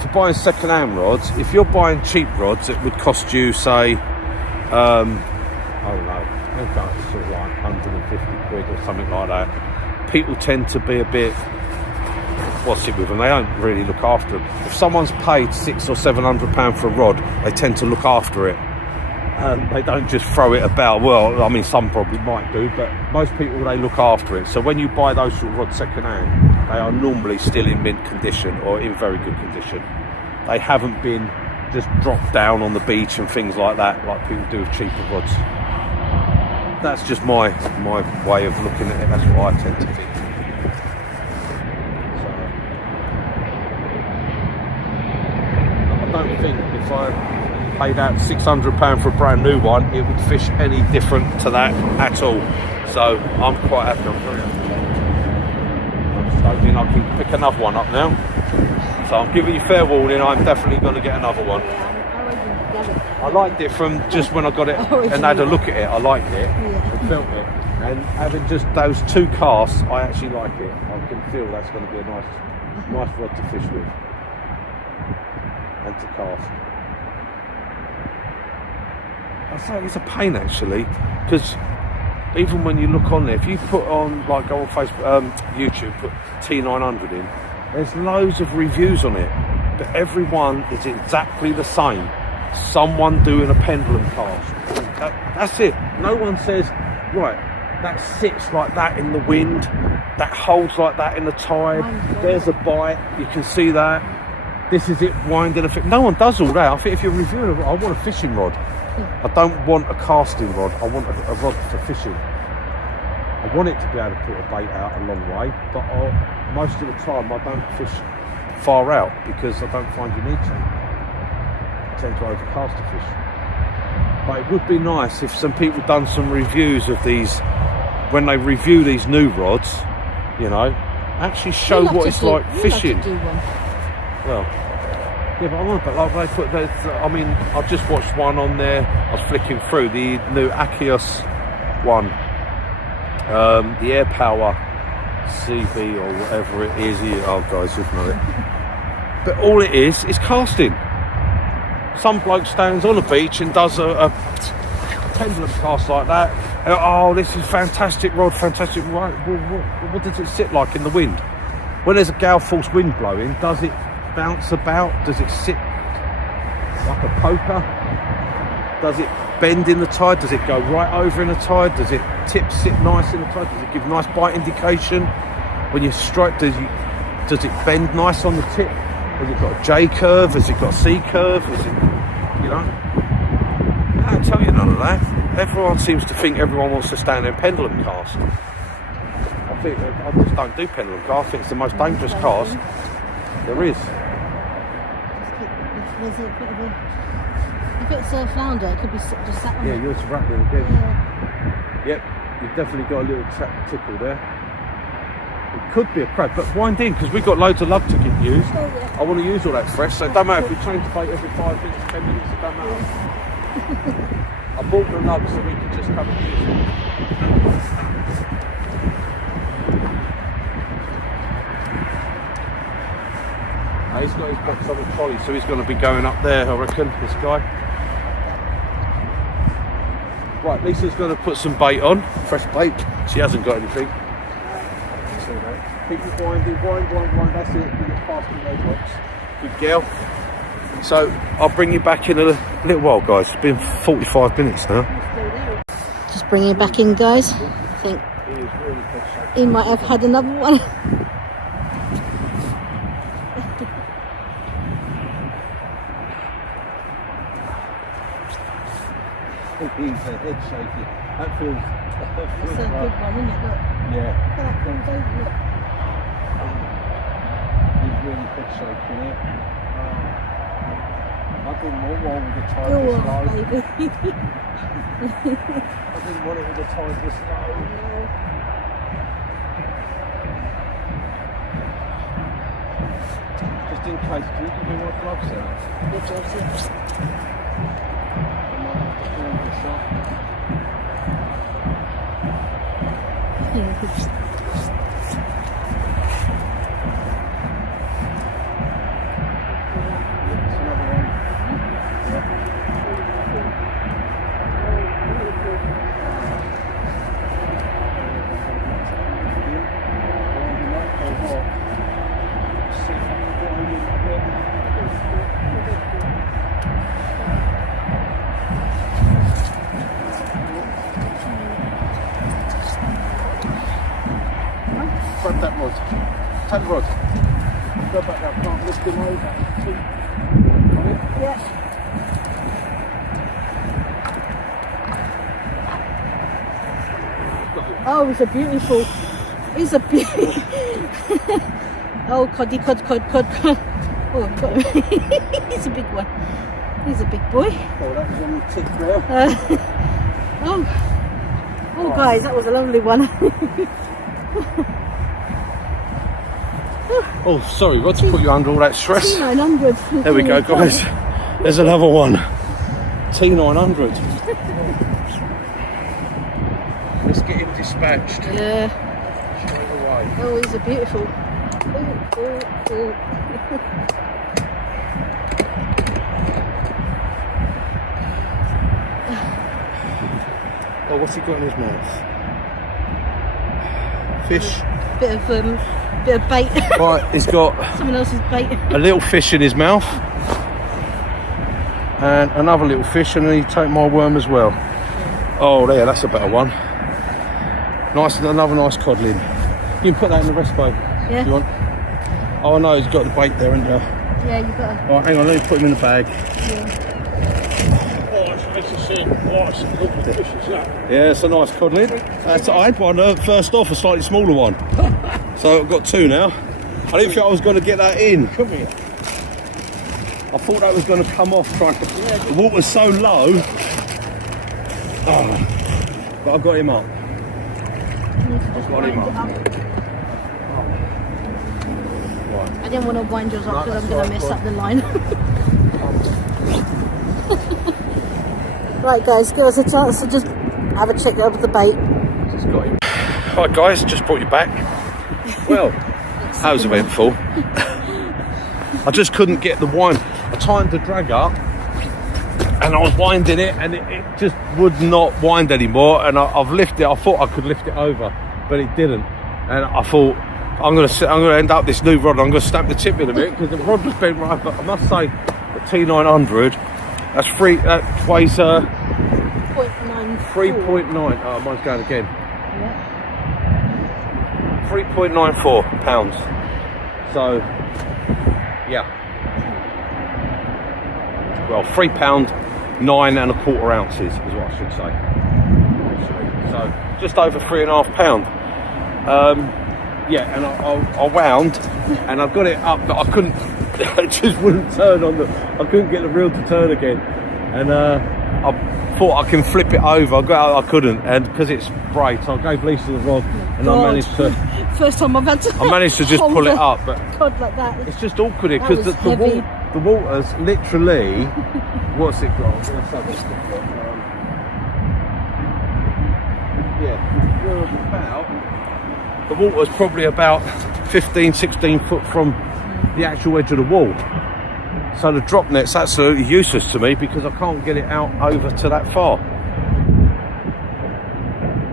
for buying second-hand rods, if you're buying cheap rods, it would cost you, say, I don't know, they've got sort of like 150 quid or something like that. People tend to be a bit, what's it with them? They don't really look after them. If someone's paid £600 or £700 for a rod, they tend to look after it. They don't just throw it about. Well, I mean, some probably might do, but most people, they look after it. So when you buy those sort of rods second-hand, they are normally still in mint condition or in very good condition. They haven't been just dropped down on the beach and things like that, like people do with cheaper rods. That's just my way of looking at it. That's what I tend to think. So, I don't think if I paid out £600 for a brand new one, it would fish any different to that at all. So I'm quite happy. I'm very happy. I'm just hoping I can pick another one up now. So I'm giving you fair warning, I'm definitely going to get another one. I liked it from just when I got it and had a look at it. I liked it and felt it. And having just those two casts, I actually like it. I can feel that's going to be a nice rod to fish with and to cast. I say it's a pain actually, because even when you look on there, if you put on, like, go on Facebook, YouTube, put T900 in, there's loads of reviews on it, but everyone is exactly the same. Someone doing a pendulum cast. That's it. No one says, right, that sits like that in the wind, that holds like that in the tide, there's a bite, you can see that, this is it winding a fit. No one does all that. I think if you're reviewing a rod, I want a fishing rod. I don't want a casting rod, I want a rod for fishing. I want it to be able to put a bait out a long way, but most of the time I don't fish far out because I don't find you need to. I tend to overcast a fish. But it would be nice if some people done some reviews of these, when they review these new rods, you know, actually show what it's like fishing. Well, yeah, but I want, but like they put, I mean, I've just watched one on there. I was flicking through the new Achios one, the Air Power CB or whatever it is. Oh, guys, you've know it. But all it is casting. Some bloke stands on a beach and does a pendulum cast like that. Oh, this is fantastic rod, fantastic. What does it sit like in the wind? When there's a gale force wind blowing, does it bounce about? Does it sit like a poker? Does it bend in the tide? Does it go right over in the tide? Does it tip sit nice in the tide? Does it give nice bite indication? When you strike, does it bend nice on the tip? Has it got a J curve? Has it got a C curve? Is it, you know? I don't tell you none of that. Everyone seems to think everyone wants to stand in pendulum cast. I just don't do pendulum cast. I think it's the most dangerous cast there is. If it's a flounder, it could be just sat on Yeah, it. yours rattling again. Yeah. Yep, you've definitely got a little tickle there. It could be a crab, but wind in because we've got loads of lug to get used. Oh, yeah. I want to use all that fresh, so it don't matter if we change the bait every 5 minutes, 10 minutes, it don't matter. I bought the lug so we can just come and use it. He's got his box on the trolley, so he's going to be going up there, I reckon, this guy. Right, Lisa's going to put some bait on, fresh bait. She hasn't got anything. Keep it winding, wind, that's it. You get past those rocks. Good girl. So, I'll bring you back in a little while, guys. It's been 45 minutes now. Just bringing it back in, guys. I think he might have had another one. He's a head shaky. That feels That's a good one, isn't it? Look. Yeah. Look at that falls over, look. He's really head shaking it. I didn't want one with the tide Go this on, low. baby. I didn't want it with the tide this low. Just in case, can you give me my gloves out? Good job, yeah. I might have to hold this up. It's another one. Grab that rod. Take the rod. Go back there. I can't lift him over. On it? Yeah. Oh, it's a beautiful. It's a beauty. Oh, cod. Oh, God. He's a big one. He's a big boy. Oh, that was on the tip there. Oh, guys, that was a lovely one. Oh, sorry, got to put you under all that stress. 900. There we go, guys. There's another one. T900. Let's get him dispatched. Yeah. Straight away. Oh, he's a beautiful. Ooh. Oh, what's he got in his mouth? Fish. Bit of bait. Right, he's got Someone else's bait. a little fish in his mouth. And another little fish, and then he take my worm as well. Oh, there, that's a better one. Nice, another nice codling. You can put that in the rest bait Yeah. if you want. Oh no, he's got the bait there, hasn't you? Yeah, you got to. Right, hang on, let me put him in the bag. Yeah. Oh, it's nice to see. Oh, it's a lovely fish, is that? Yeah, it's a nice codling. I had one first off, a slightly smaller one. So I've got two now. I didn't think I was going to get that in. Come here. I thought that was going to come off trying to... The water's so low. Oh, but I got him up. You need to just got him wind it up. up. Right. I didn't want to wind yours up No, because I'm that's going to right, mess go up the line. Right, guys, give us a chance to just have a check over the bait. Just got him. Hi guys, just brought you back. Well, that was eventful. I just couldn't get the wind. I tightened the drag up and I was winding it and it just would not wind anymore, and I've lifted it. I thought I could lift it over, but it didn't, and I thought I'm going to end up this new rod. I'm going to stamp the tip in a bit because the rod was bent right, but I must say the T900, that weighs 0.94. 3.9. Oh, mine's going again. Yeah. 3.94 pounds. So, yeah. Well, £3, 9 1/4 ounces is what I should say. Actually. So, just over £3.5. Yeah, and I wound, and I got it up, but I couldn't. It just wouldn't turn on the. I couldn't get the reel to turn again, and I thought I can flip it over. I couldn't, and because it's bright, I gave Lisa the rod, and I managed to. First time I've had to. I managed to just hold pull it a up, but cod like that. it's just awkward here That because was the heavy. water's literally. What's it got? Let's have a look. Yeah, we're about. The water's probably about 15, 16 foot from the actual edge of the wall. So the drop net's absolutely useless to me because I can't get it out over to that far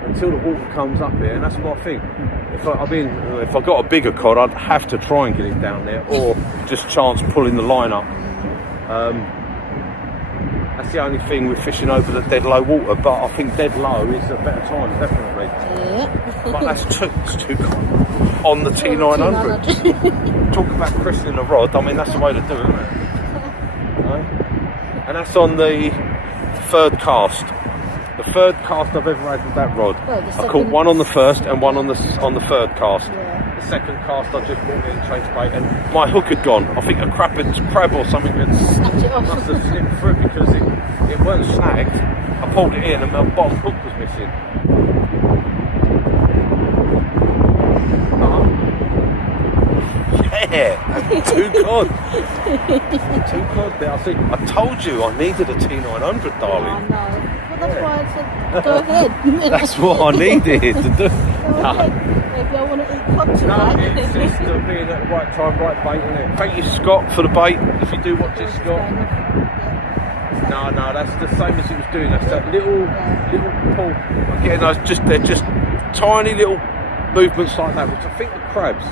until the water comes up here, and that's my thing. If I got a bigger cod, I'd have to try and get it down there, or just chance pulling the line up. That's the only thing with fishing over the dead low water, but I think dead low is a better time, definitely. Yeah. But it's too cold on the T900. Talk about christening a rod, I mean that's the way to do it, isn't it? And that's on the third cast. The third cast I've ever had with that rod. I caught one on the first and one on the third cast. Yeah. The second cast I just brought in, changed bait, and my hook had gone. I think a crab or something had Snatch it off. must have slipped through because it weren't snagged. I pulled it in and my bottom hook was missing. Yeah, two cod. Two cod there. I told you I needed a T900, darling. I know. Well, that's why I said go ahead. That's what I needed to do. Go ahead. Maybe I want to eat cod No, tonight. it's just being at the right time, right bait, isn't it? Thank you, Scott, for the bait. If you do watch this, Scott. No, that's the same as he was doing. That's that little pull. Again, they're just tiny little movements like that, which I think are crabs.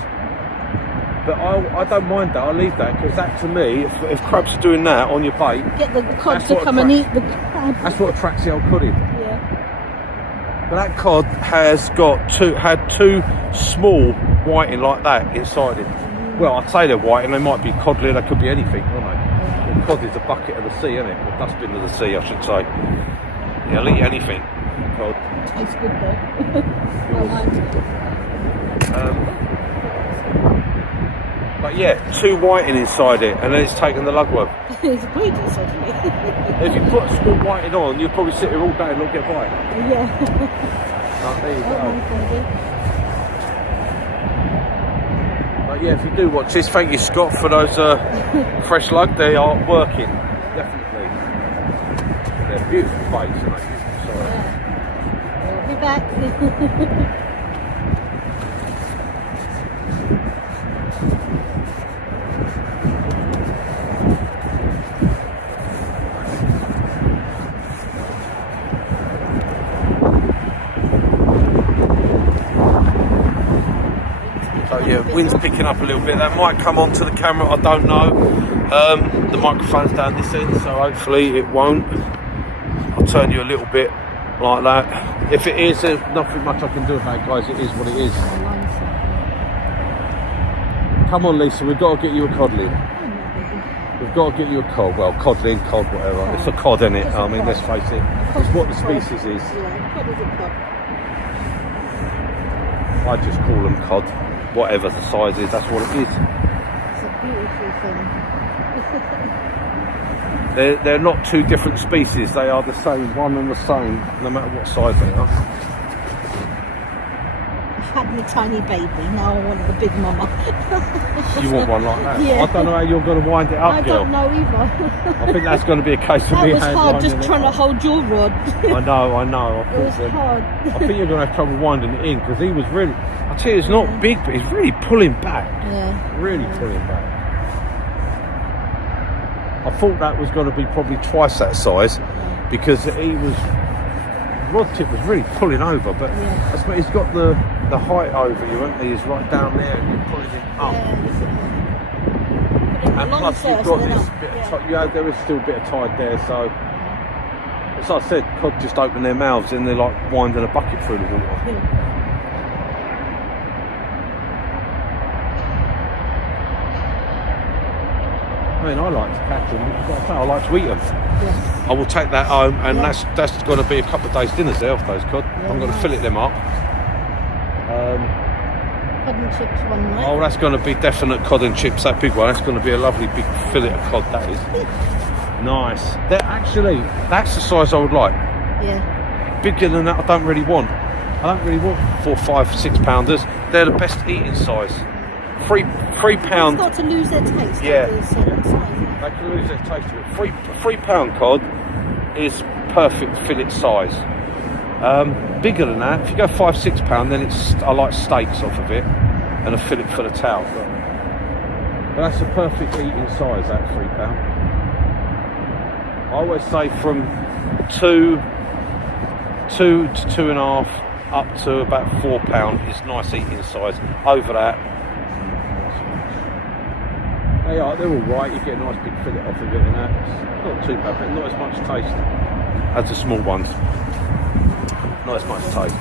But I don't mind that. I'll leave that because that, to me, if crabs are doing that on your bait, Get the cod That's to what come and eat the crab. that's what attracts the old cod in. Yeah. But that cod had two small whiting like that inside it. Well, I'd say they're white, and they might be codly. They could be anything, aren't they? Well, cod is a bucket of the sea, isn't it? Or dustbin of the sea, I should say. Yeah, I'll eat anything. Cod. Tastes good though. Well, But yeah, two whiting inside it, and then it's taken the lugworm. it's great inside me. If you put a small whiting on, you'd probably sit here all day and not get by. Yeah. Oh, there you Oh, go. my God. But yeah, if you do watch this, thank you, Scott, for those fresh lug. They are working, definitely. They're beautiful baits, aren't they? Sorry. Yeah. We'll be back. So yeah, wind's picking up a little bit. That might come onto the camera, I don't know. The microphone's down this end, so hopefully it won't. I'll turn you a little bit like that. If it is, there's nothing much I can do about it, guys. It is what it is. Come on, Lisa, we've got to get you a codling. We've got to get you a cod. Well, codling, cod, whatever. It's a cod, isn't it? I mean, let's face it. It's what the species is. Yeah, cod is a cod. I just call them cod. Whatever the size is, that's what it is. It's a beautiful thing. They're not two different species. They are the same, one and the same, no matter what size they are. I had my tiny baby, now I want the big mama. You want one like that? Yeah. I don't know how you're going to wind it up, I girl. don't know either. I think that's going to be a case of That me was hard, winding just it trying to up. hold your rod. I know. It was hard. I think you're going to have trouble winding it in because he was really. I tell you, it's not big, but he's really pulling back. Yeah. Really pulling back. I thought that was going to be probably twice that size because he was. Rod tip was really pulling over, but that's what he's got the height over you, hasn't he? He's right down there and you're pulling it up. And plus you've got this bit of tide, there is still a bit of tide there, so as I said, cod just open their mouths and they're like winding a bucket through the water. I mean, I like to catch them, because I like to eat them. Yeah. I will take that home, and that's going to be a couple of days' dinners there off those cod. Yeah, I'm going to fillet them up. Cod and chips one night. Oh, that's going to be definite cod and chips, that big one. That's going to be a lovely big fillet of cod, that is. Nice. That's the size I would like. Yeah. Bigger than that, I don't really want. I don't really want 4, 5, 6 pounders. They're the best eating size. £3. It's got to lose their taste. Yeah. After a certain size. They can lose their taste of it. £3 cod is perfect fillet size. Bigger than that, if you go 5, 6 pound, then I like steaks off of it and a fillet for the tail. But that's a perfect eating size, that £3. I always say from 2 to 2.5 up to about £4 is nice eating size. Over that, they're all right. You get a nice big fillet off of it, and that's not too bad, but not as much taste as the small ones. Not as much taste.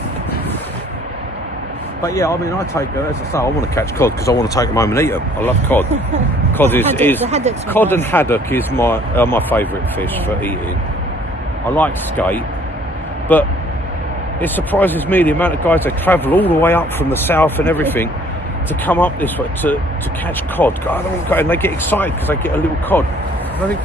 But yeah, I mean, as I say, I want to catch cod because I want to take them home and eat them. I love cod. Cod cod and haddock is my favourite fish for eating. I like skate, but it surprises me the amount of guys that travel all the way up from the south and everything to come up this way to catch cod. And they get excited because they get a little cod. And I think,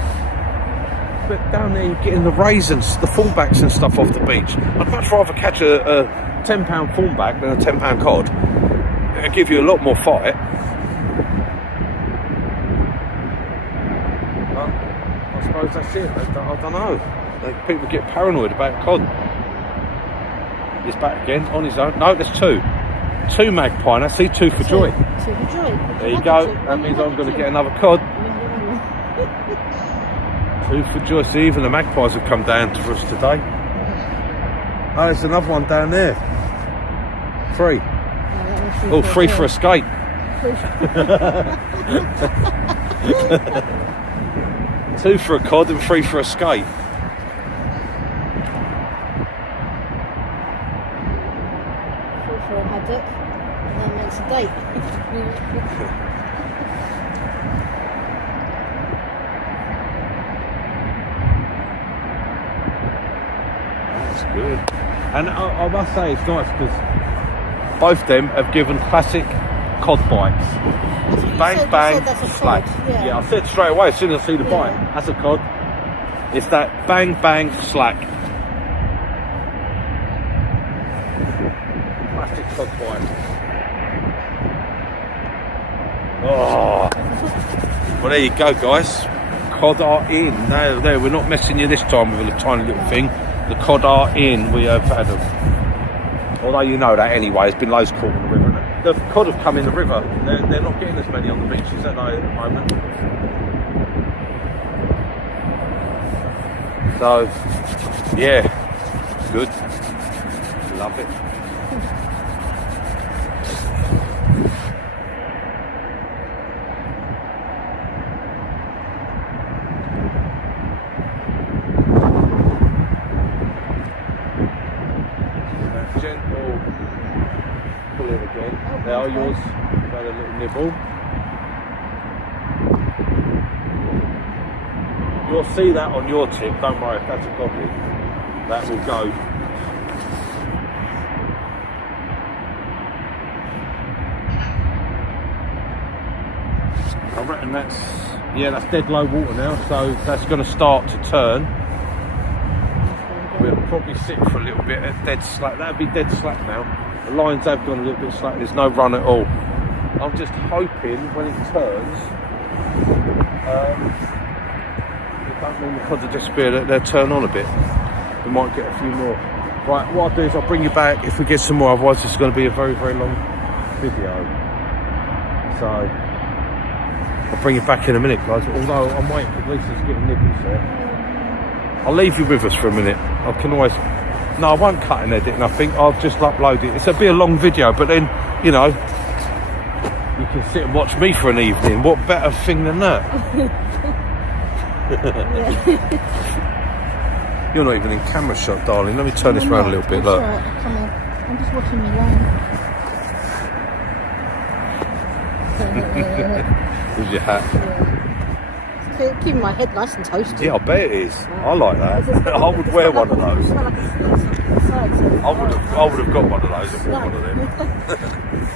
but down there you're getting the raisins, the fullbacks and stuff off the beach. I'd much rather catch a £10 fullback than a £10 cod. It'll give you a lot more fight. Well, I suppose that's it. I don't know. People get paranoid about cod. He's back again on his own. No, there's two. 2 magpie. I see 2 for joy. 2 for joy. There you go. That means I'm going to get another cod. 2 for joy. See, even the magpies have come down for us today. Oh, there's another one down there. 3. Oh, 3 for a skate. 2 for a cod and 3 for a skate. For a haddock, and that makes a date. That's good. And I must say it's nice because both of them have given classic cod bites. Bang, bang, slack. Yeah, I said straight away as soon as I see the bite, that's a cod. It's that bang, bang, slack. Classic cod bite. Oh. Well, there you go, guys. Cod are in. No, there. We're not messing you this time with a tiny little thing. The cod are in. We have had them. Although you know that anyway, there's been loads caught in the river. The cod have come in the river. They're not getting as many on the beaches, are they, at the moment? So, yeah, good. Love it. Gentle pull it again. There are yours. Got a little nibble. You'll see that on your tip. Don't worry, if that's a goblin, that will go. I reckon that's dead low water now, so that's going to start to turn. We'll probably sit for a little bit at dead slack. That'll be dead slack now. The lines have gone a little bit slack. There's no run at all. I'm just hoping when it turns, it don't mean the cod will disappear. They'll turn on a bit. We might get a few more. Right, what I'll do is I'll bring you back if we get some more. Otherwise, it's going to be a very, very long video. So I'll bring you back in a minute, guys. Although I'm waiting for Liza to get a nibbles there. I'll leave you with us for a minute. I can always... No, I won't cut and edit nothing. I'll just upload it. It'll be a long video, but then, you know, you can sit and watch me for an evening. What better thing than that? You're not even in camera shot, darling. Let me turn this around a little bit. Look. Right. Come on. I'm just watching me line. With your hat. Yeah. Keeping my head nice and toasty. Yeah, I bet it is. I like that. I would wear one of those. I would have got one of those and bought one of them.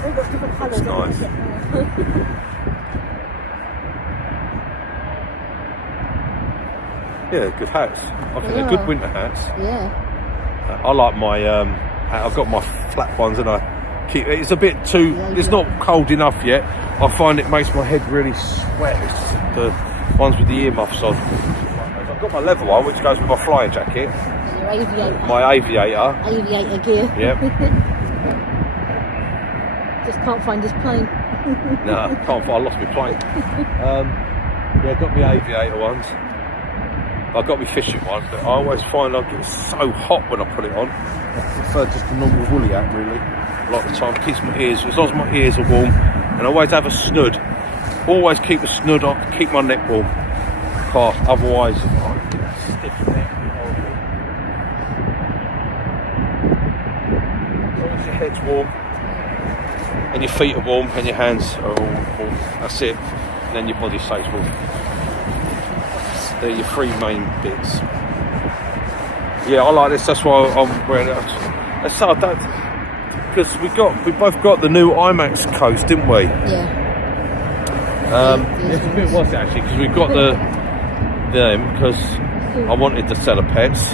We've got different colours. Nice. Yeah, good hats. I think they're good winter hats. Yeah. I like my hat. I've got my flat ones and I keep it's a bit too it's not cold enough yet. I find it makes my head really sweat. It's the ones with the earmuffs on. I've got my leather one which goes with my flying jacket. And your aviator. My aviator. Aviator gear. Yep. Just can't find his plane. No, can't find. I lost my plane. Yeah, got my aviator ones. I got my fishing one, but I always find I get so hot when I put it on. I prefer just a normal woolly hat, really. A lot of the time, keeps my ears, as long as my ears are warm, and I always have a snood. Always keep a snood on, keep my neck warm. Otherwise, I get that stiff neck. As long as your head's warm, and your feet are warm, and your hands are all warm, that's it. And then your body stays warm. They're your three main bits. Yeah, I like this. That's why I'm wearing it. That's so because we both got the new IMAX coats, didn't we? Yeah. It's a bit was it actually because we got them because I wanted to sell a pets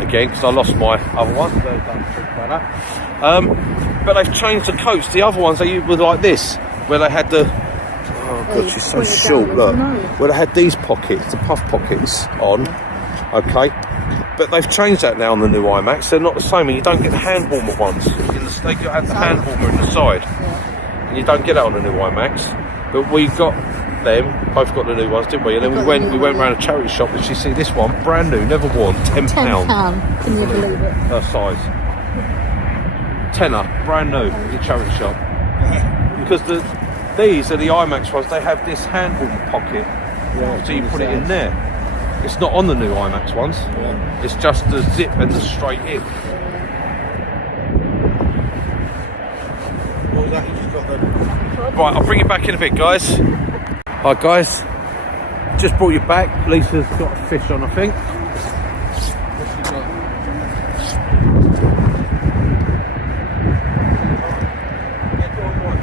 again because I lost my other one. Don't think about that. But they've changed the coats. The other ones they were like this, where they had the. Oh god, she's so short. Look, where they had these pockets, the puff pockets on. Okay, but they've changed that now on the new IMAX. They're not the same, and you don't get the hand warmer ones. They have the hand warmer in the side, and you don't get that on the new IMAX. But we got them, both got the new ones, didn't we? And then we went around a charity shop, and you see this one, brand new, never worn, £10. £10. Can you believe it? Her size. Tenner, brand new, in the charity shop. Because these are the IMAX ones, they have this hand warmer pocket, so you put it in there. It's not on the new IMAX ones, it's just the zip and the straight in. What was that? You just got the... Right, I'll bring you back in a bit, guys. Hi, guys. Just brought you back. Lisa's got a fish on, I think. What's she got? Yeah, go on, one.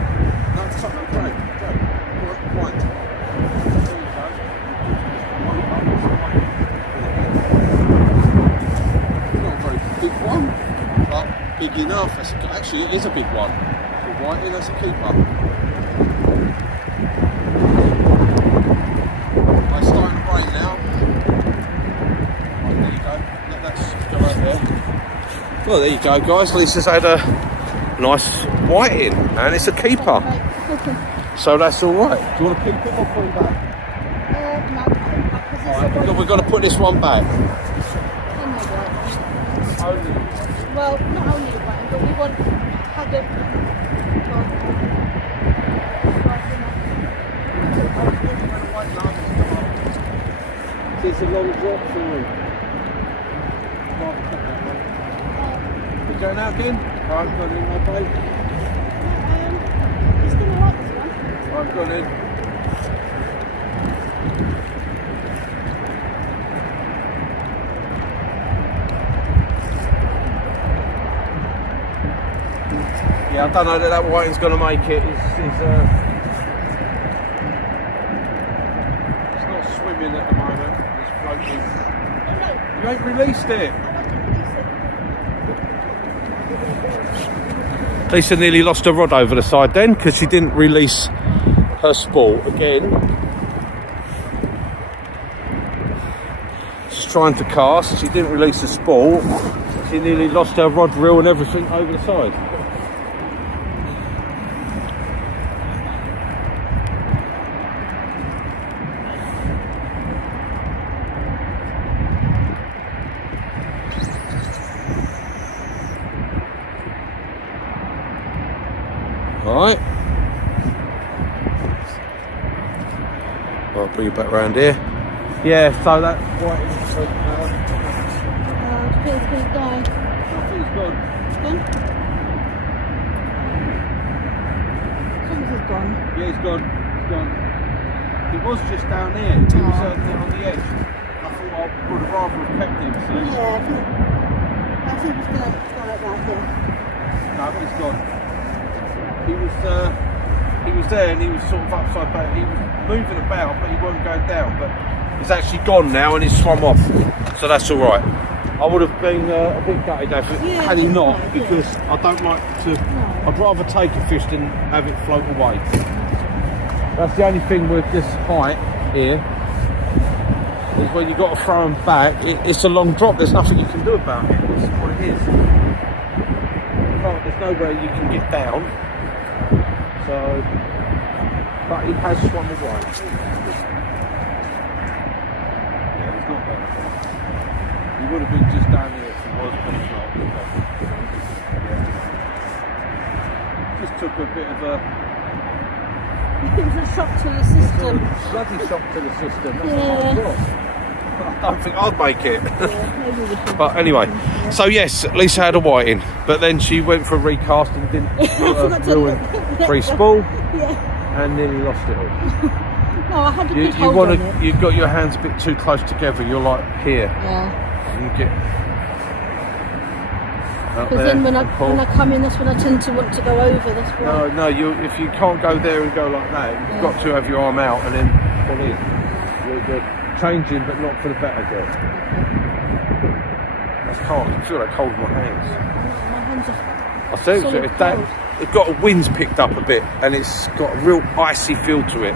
No, something great. Go. One. Not a very big one, but big enough. Actually, it is a big one. White, that's a keeper. It's starting to rain now. Right, there you go. Let that go out there. Well, there you go, guys. Lisa's had a nice white in, and it's a keeper. So that's all right. Do you want to keep it or put it back? No. Alright, we've got to put this one back. Well, not only the one, but we want how the. It's a long drop for him. You going out again? Alright, gone in, my babe. He's going to like this one. Alright, gone in. Yeah, I don't know that whiting's going to make it. It's not swimming at the moment. It's floating. You ain't released it. Lisa nearly lost her rod over the side then because she didn't release her spool again. She's trying to cast. She didn't release the spool. She nearly lost her rod reel and everything over the side. Alright. I'll bring you back round here. Yeah, so that's white. Depends who's going. I think it's gone. Gone? Thomas is gone. Yeah, he's gone. He's gone. It was just down there. He was on the edge. I thought I would have rather have kept him. So. Yeah, I think he's going to go like that here. No, he's gone. He was there and he was sort of upside down. He was moving about, but he wasn't going down. But It's actually gone now and it's swum off, so that's all right. I would have been a bit gutted if it had he not, because I don't like to. I'd rather take a fish than have it float away. That's the only thing with this height here, is when you've got to throw them back, it's a long drop. There's nothing you can do about it. It's what it is. There's nowhere you can get down. So, but it has swum away. Yeah, it's not bad. He would have been just down here if he was, but he's not. Yeah. Just took a bit of a... It was a shock to the system. Bloody shock to the system. That's Yeah. what I thought. I don't think I'd make it. Yeah, maybe we should. But anyway, so yes, Lisa had a whiting, but then she went for a recast and didn't forgot to ruin free spool Yeah. and nearly lost it all. No, I had a You, good hold on it. you've got your hands a bit too close together. You're like here. Yeah. You get up Because there then when and pull. I come in, that's when I tend to want to go over. That's why. No, if you can't go there and go like that, you've got to have your arm out and then pull in. You're changing, but not for the better, girl. That's cold. I can feel that cold in my hands. My hands are I think solid cold. it's got a wind's picked up a bit and it's got a real icy feel to it. I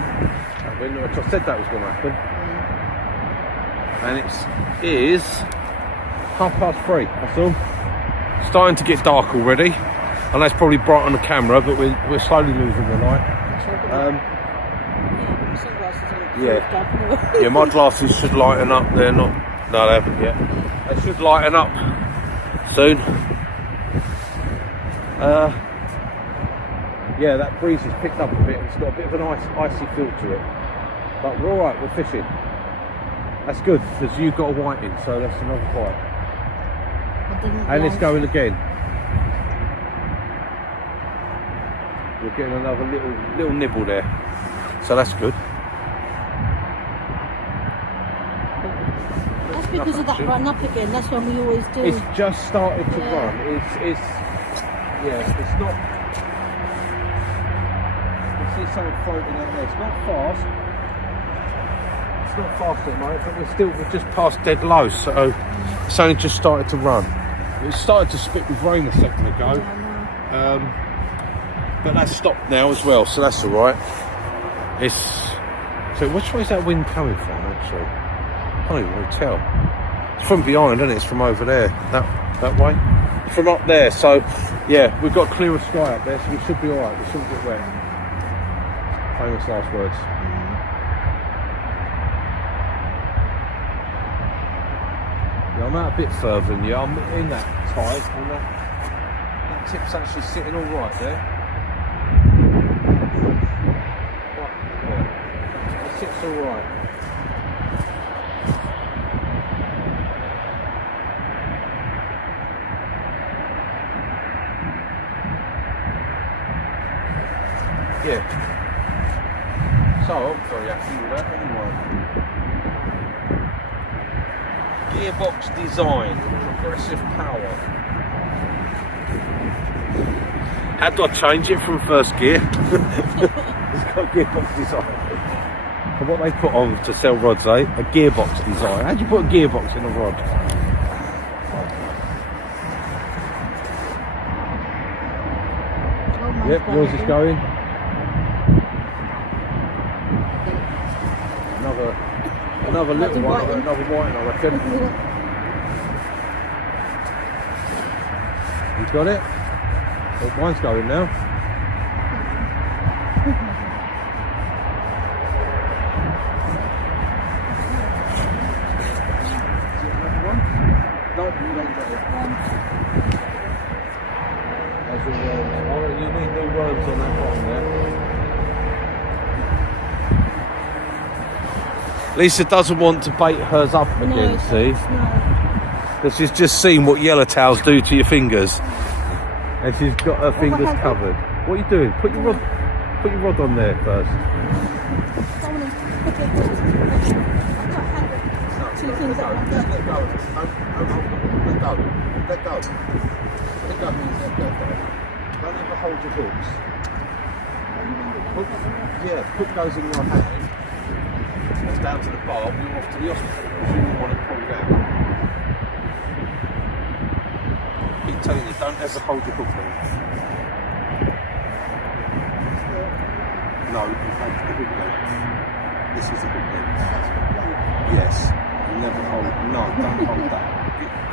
said that was going to happen. And it is 3:30, that's all. Starting to get dark already. And that's probably bright on the camera, but we're slowly losing the light. Yeah, my glasses should lighten up. They're not. No, they haven't yet. They should lighten up soon. Yeah, that breeze has picked up a bit. It's got a bit of an icy feel to it. But we're all right. We're fishing. That's good because you've got a whiting, so that's another bite. And it's going again. We're getting another little nibble there, so that's good. That's because of that run up again. That's when we always do. It's just started to Yeah. run. It's not. You see something floating out there. It's not fast. It's not fast at the moment, but we're just past dead low, so it's only just started to run. It started to spit with rain a second ago, but that's stopped now as well, so that's all right. So which way is that wind coming from? Actually, I can't even really tell. It's from behind, isn't it? It's from over there, that way. From up there, so yeah, we've got clearer sky up there, so we should be all right. We shouldn't get wet. Famous last words. Yeah, I'm out a bit further than you. I'm in that tide, and that tip's actually sitting all right there. Yeah, it sits all right. Yeah. So I'm very happy with that anyway. Gearbox design, progressive power. How do I change it from first gear? It's got gearbox design. And what they put on to sell rods, A gearbox design. How do you put a gearbox in a rod? Yep, yours is going. Another little one, another whiting, I reckon. You got it? Oh, mine's going now. No, you don't get it. Those are worms. Oh, you need new worms on that bottom there. Lisa doesn't want to bait hers up again, see? Because she's just seen what yellowtails do to your fingers. And she's got her fingers covered. What are you doing? Put your rod on there first. Let go. Don't ever hold your hooks. Put those in your hand. It's down to the barb, you're off to the hospital because you didn't want it pulled out. Keep telling you, don't ever hold your hook in. No, you hold the hook length. This is the hook length. Yes. You never hold. No, don't hold that.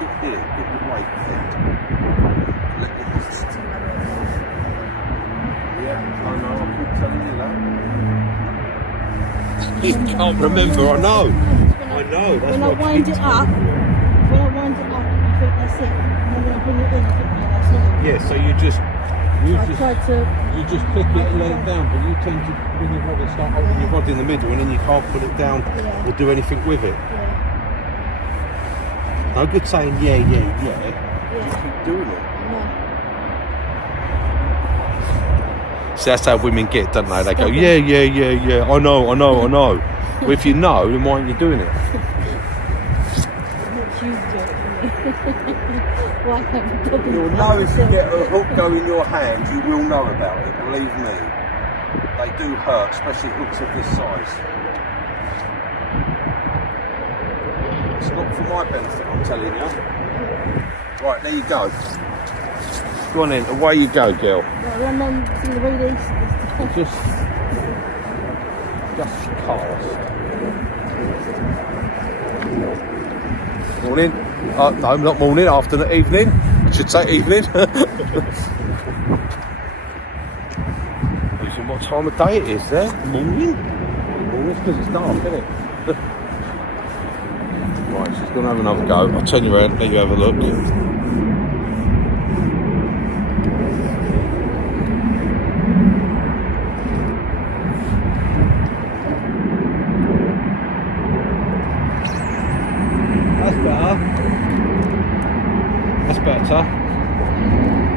Get here. Get your weight head. Let your wrist. Yeah, I know. I keep telling you that. You can't remember. I know. I know. That's When I what wind keep it up, I think that's it. And when I bring it in, I think, no, that's not it. Yeah, so you just click it and let it down, but you tend to bring your rod and start holding your rod in the middle, and then you can't put it down or do anything with it. Yeah. No good saying yeah. You keep doing it. See, that's how women get, don't they? They go, yeah. I know. Well, if you know, then why aren't you doing it? You'll know if you get a hook go in your hand, you will know about it, believe me. They do hurt, especially hooks of this size. It's not for my benefit, I'm telling you. Right, there you go. Go on then, away you go, girl. And then see the way these. Just cast. Morning. No, not morning, afternoon, evening. I should say evening. Losing what time of day it is there? Morning? Morning, because it's dark, isn't it? Right, she's going to have another go. I'll turn you around, let you have a look. That's better.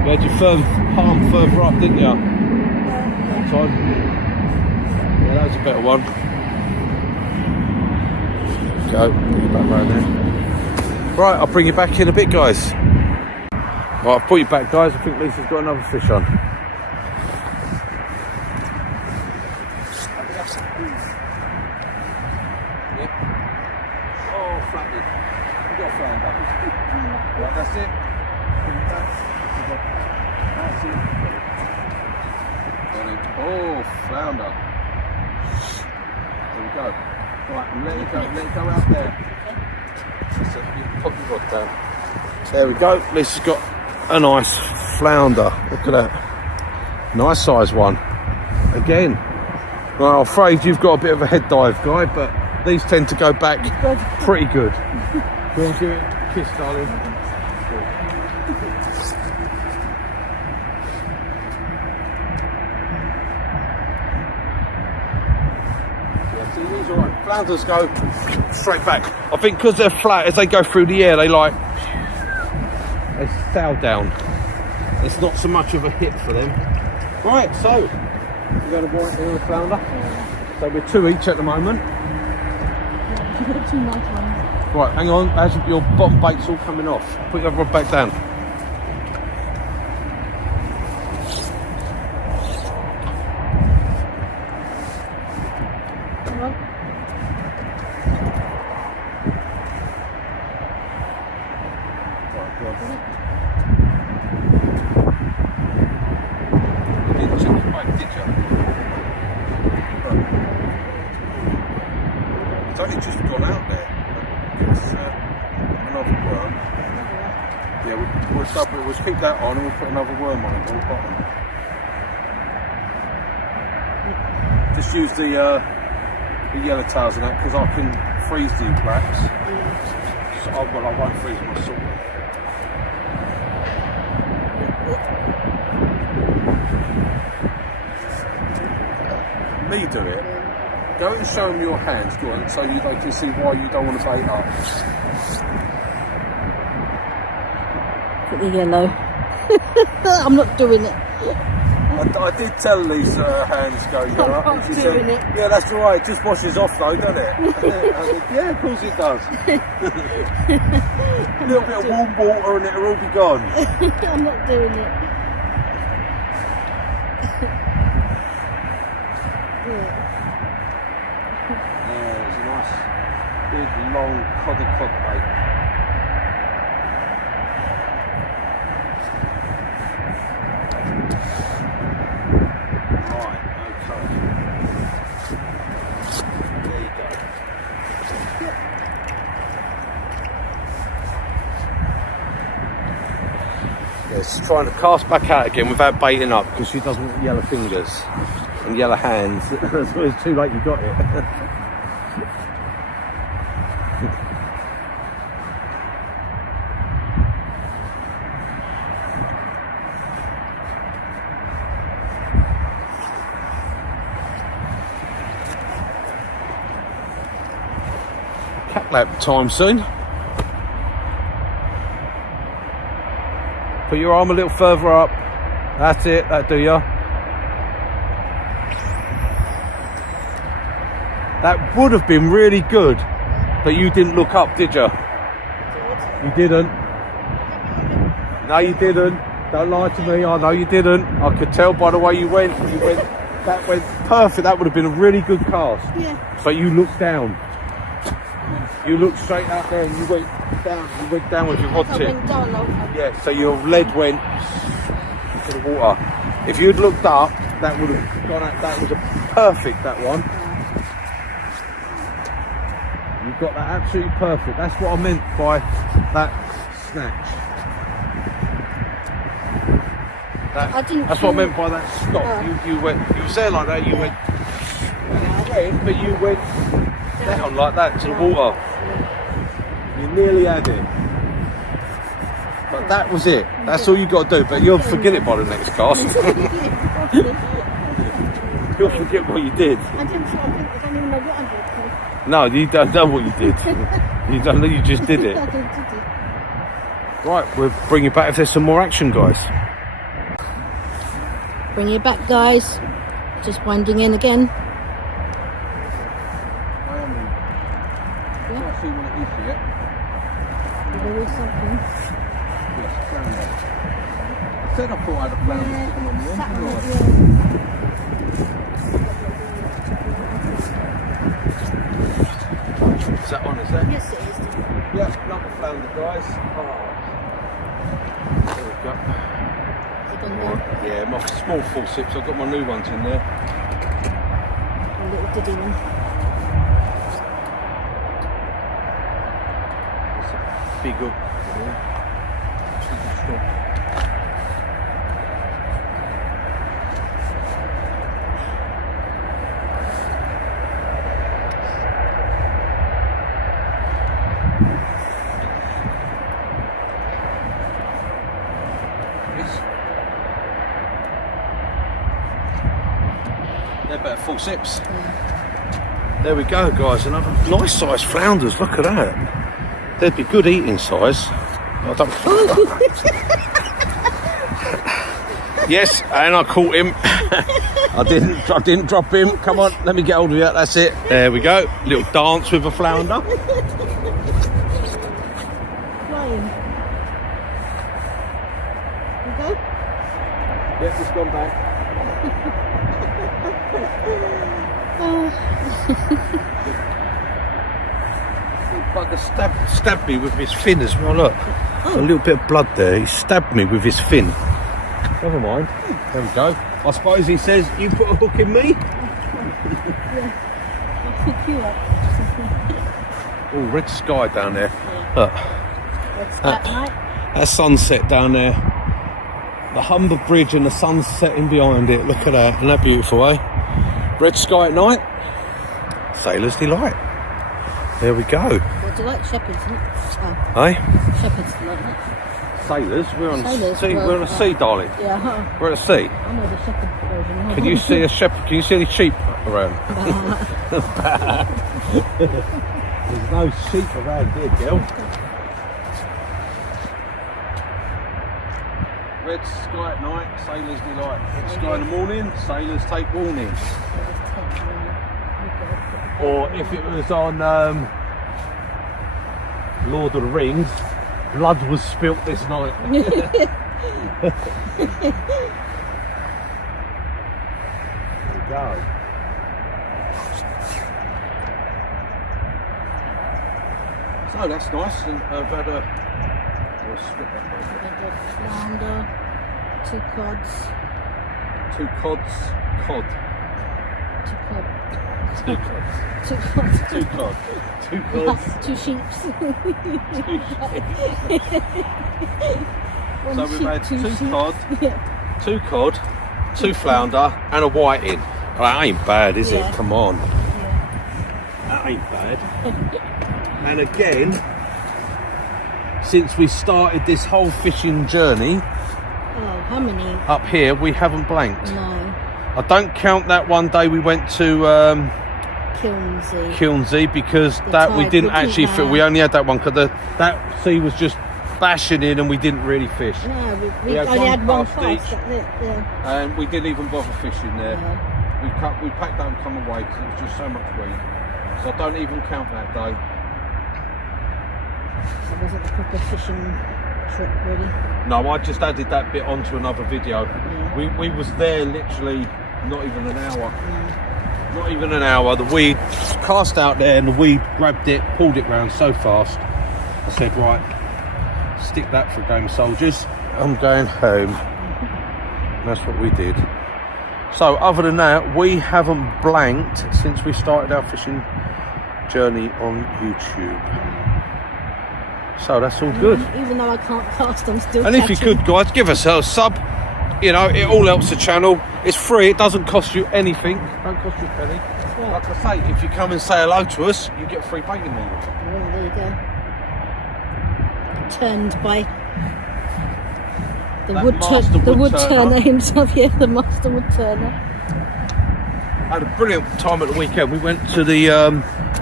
You had your palm further up, didn't you? That time. Yeah, that was a better one. Go, get you back round there. Right, I'll bring you back in a bit, guys. Right, I've brought you back, guys. I think Lisa's got another fish on. Oh, flattened. You got a flounder. Right, that's it. That's it. Got it. Oh, flounder. There we go. Right, and let it go out there. So you can pop your rod down. There we go. Lisa's got a nice flounder. Look at that. Nice size one. Again. Well, I'm afraid you've got a bit of a head dive, guy, but these tend to go back pretty good. Do you want to give it a kiss, darling? Yeah, see, these are right. Flounders go straight back. I think because they're flat, as they go through the air, they sail down. It's not so much of a hit for them. Right, so we're going to white here with flounder. So we're 2 each at the moment. You've got 2 nice ones. Right, hang on, as your bottom bait's all coming off. Put your rod back down. Come on. Right, go on. You didn't check your bait, did you? It's only just gone out there. It's another worm. Yeah, we'll keep that on and we'll put another worm on it on the bottom. Just use the yellow tails and that because I can freeze the blacks. So I won't freeze my salt. Me do it. Go and show them your hands, go on, so they can see why you don't want to bait up. Put the yellow. I'm not doing it. I did tell Lisa her hands go yellow. I'm and she doing said, it. yeah, that's right, it just washes off though, doesn't it? I said, yeah, of course it does. A little bit of warm water and it'll all be gone. I'm not doing it. Yeah, it's a nice Big, long cod bait. Right, okay. There you go. Yes, trying to cast back out again without baiting up because she doesn't want yellow fingers and yellow hands. So it's too late, you got it. Cat lap time soon. Put your arm a little further up. That's it, that'll do ya. That would have been really good, but you didn't look up, did you? You didn't. No, you didn't. Don't lie to me. I know you didn't. I could tell by the way you went. That went perfect. That would have been a really good cast. Yeah. But you looked down. You looked straight out there and you went down. You went down with your rod I tip. went down. Yeah, so your lead went into the water. If you'd looked up, that would have gone out. That was a perfect, that one. You got that absolutely perfect. That's what I meant by that snatch. That's what I meant by that stop. You went. You was there like that. You went. But you went down like that to the water. You nearly had it. But that was it. That's all you got to do. But you'll forget it by the next cast. You'll forget what you did. I don't even know what I did. No, you don't know what you did. You don't know. You just did it. I did it. Right, we'll bring you back if there's some more action, guys. Bring you back, guys. Just winding in again. Can't see what it is yet. There is something. Yes, flounder. I said I thought I had a flounder sitting on there. Is that on, is that? Yes, it is. Yeah, another flounder, guys. Oh. There we go. Is it gone down? Yeah, my small forceps. I've got my new ones in there. A little diddy one. It's a big hook. They're better forceps. Yeah. There we go, guys. Another nice size flounders. Look at that. They'd be good eating size. I don't. Yes, and I caught him. I didn't drop him. Come on, let me get hold of you. That's it. There we go. Little dance with a flounder. Flying. You go? Yep, it's gone back. Bugger stabbed me with his fin as well. Look, a little bit of blood there. He stabbed me with his fin. Never mind. There we go. I suppose he says, "You put a hook in me." Yeah. I'll hook you up. Oh, red sky down there. Yeah. Look, What's that night? that sunset down there. The Humber Bridge and the sun setting behind it. Look at that. Isn't that beautiful, eh? Red sky at night. Sailor's delight. There we go. What do you like? Shepherds, isn't it? Oh, Eh? shepherds delight, isn't it? Sailors? We're on Sailors, sea. well, We're on a sea, darling. Yeah. We're at a sea. I know the shepherd version. Can you see a shepherd? Can you see any sheep around? There's no sheep around here, girl. Red sky at night, sailors delight. Red sky in the morning, sailors take warning. Or if it was on Lord of the Rings, blood was spilt this night. There we go. Oh, that's nice. And I've had a... I'll split that way. A flounder, 2 cods. 2 cods. Cod. 2 cod. 2 cods. 2 cods. 2 cod. 2 cods. 2 sheeps. 2 One So we've sheep, had 2 2 sheep. cod, Yeah. 2 cod, 2 flounder, and a whiting. Oh, that ain't bad, is Yeah. it? Come on. Yeah. That ain't bad. And again, since we started this whole fishing journey Oh, how many? up here, we haven't blanked. No. I don't count that one day we went to Kilnsey. Kilnsey because The that we tide, didn't we didn't actually fit. have- We only had that one because that sea was just bashing in and we didn't really fish. No, we had only one had one cast cast, each. that's it. Yeah. And we didn't even bother fishing there. Yeah. We packed up and come away because it was just so much wind. So I don't even count that day. It wasn't a proper fishing trip, really. No, I just added that bit onto another video. Yeah. We was there literally not even an hour. Yeah. Not even an hour. The weed cast out there and the weed grabbed it, pulled it round so fast. I said, right, stick that for a game of soldiers. I'm going home. And that's what we did. So other than that, we haven't blanked since we started our fishing journey on YouTube. So that's all good. Even though I can't cast, I'm still And if you catching. could, guys, give us a sub. You know, it all helps the channel. It's free. It doesn't cost you anything. Don't cost you a penny. Right. Like I say, if you come and say hello to us, you get free bacon meal. Well, there you go. Turned by the That wood master the wood wood turner. turner himself. Yeah, the master wood turner. I had a brilliant time at the weekend. We went to the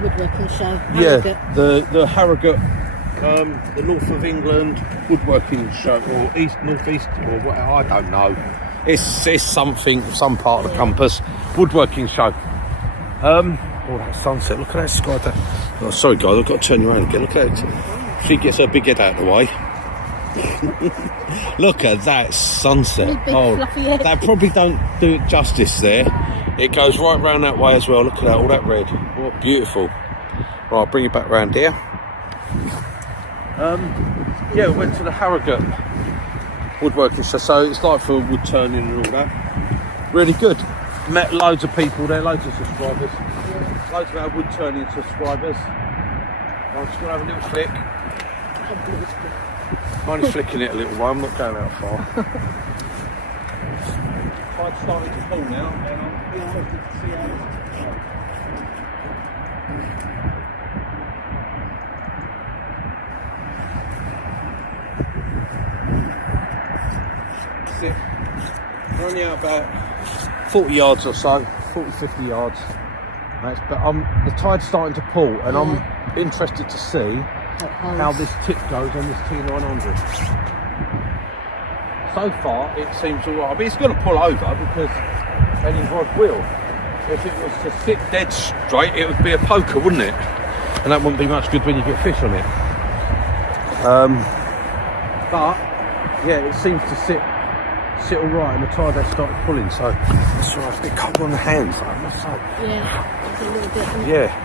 Woodworking show. yeah, the Harrogate, the North of England woodworking show, or northeast, or what? I don't know. It's some part of the compass woodworking show. Oh, that sunset! Look at that sky. Oh, sorry, guys, I've got to turn you around again. Look at it. She gets her big head out of the way. Look at that sunset. Big fluffy head. That probably don't do it justice there. It goes right round that way as well. Look at that, all that red. What beautiful. Right, I'll bring you back round here. Yeah, we went to the Harrogate woodworking show, so it's like for wood turning and all that. Really good. Met loads of people there, loads of subscribers. Loads of our wood turning subscribers. I'm just going to have a little flick. I'm only flicking it a little way, I'm not going that far. Tide's starting to pull now, and I'm interested to see how this goes. That's it. We're only out about 40 yards or so, 40, 50 yards. But the tide's starting to pull, and I'm interested to see how this tip goes on this T900. So far, it seems alright. I mean, it's going to pull over because any rod will. If it was to sit dead straight, it would be a poker, wouldn't it? And that wouldn't be much good when you get fish on it. But yeah, it seems to sit alright, and the tide has started pulling. So it's alright. It's a bit cold on the hands, I must say. Yeah, it's a little bit. Yeah.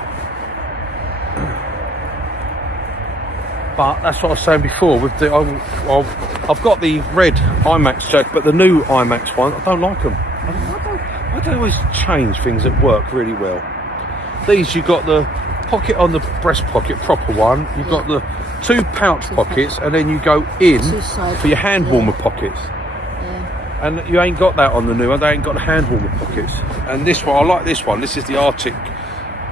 But that's what I was saying before. With the, I've got the red IMAX jack, but the new IMAX one, I don't like them. I don't always change things that work really well. These, you got the pocket on the breast pocket, proper one. You've got the 2 pouch pockets, and then you go in for your hand warmer pockets. Yeah. And you ain't got that on the new one. They ain't got the hand warmer pockets. And this one, I like this one. This is the Arctic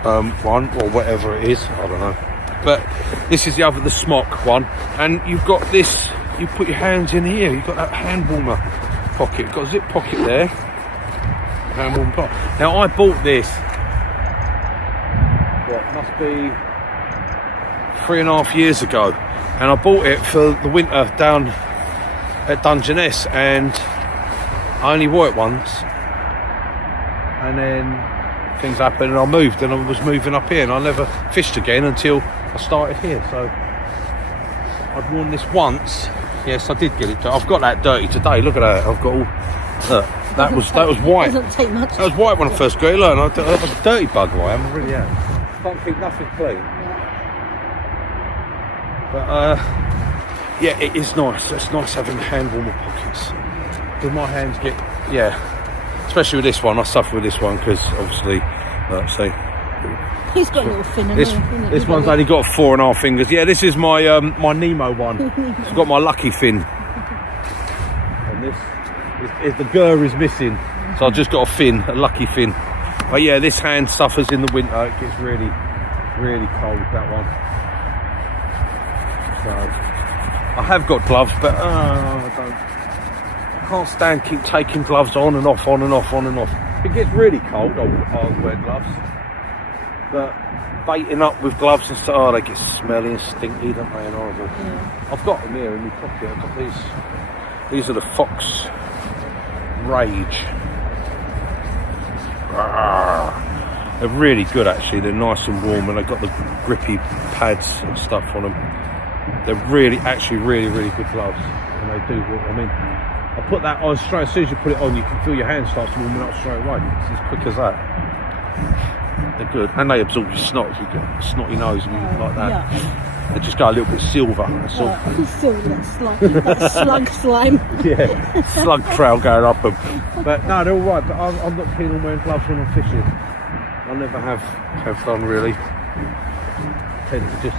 one, or whatever it is. I don't know. But this is the smock one. And you've got this. You put your hands in here. You've got that hand warmer pocket. You've got a zip pocket there. Hand warmer pocket. Now I bought this. What must be 3.5 years ago, and I bought it for the winter down at Dungeness, and I only wore it once, and then things happened and I moved, and I was moving up here, and I never fished again until I started here. So I'd worn this once. Yes, I did get it. I've got that dirty today. Look at that. I've got all. Look, that was white. Doesn't take much. That was white when I first got it. Look, and I was a dirty bugger. I am. I really am. Can't keep nothing clean. But yeah, it is nice. It's nice having hand warmer pockets. Because my hands get, especially with this one. I suffer with this one because obviously, see. He's got a little fin in This, there, isn't it? this one's only got 4.5 fingers. Yeah, this is my my Nemo one. It's got my lucky fin. And this is the gur is missing. So I've just got a fin, a lucky fin. But yeah, this hand suffers in the winter. It gets really, really cold, that one. So I have got gloves, but I can't stand keep taking gloves on and off, on and off, on and off. It gets really cold, I'll wear gloves. But baiting up with gloves and stuff, they get smelly and stinky, don't they, and horrible. Yeah. I've got them here in my pocket. I've got these are the Fox Rage. They're really good actually, they're nice and warm and they've got the grippy pads and stuff on them. They're really good gloves and they do, I mean, I put that on straight, as soon as you put it on you can feel your hand starts warming up straight away. It's as quick as that. They're good and they absorb your snot if you get a snotty nose and you like that. Yeah. They just go a little bit silver, that's all. Silver, that slug slime. Yeah, slug trail going up them. But no, they're all right. But I'm not keen on wearing gloves when I'm fishing. I never have done really. I tend to just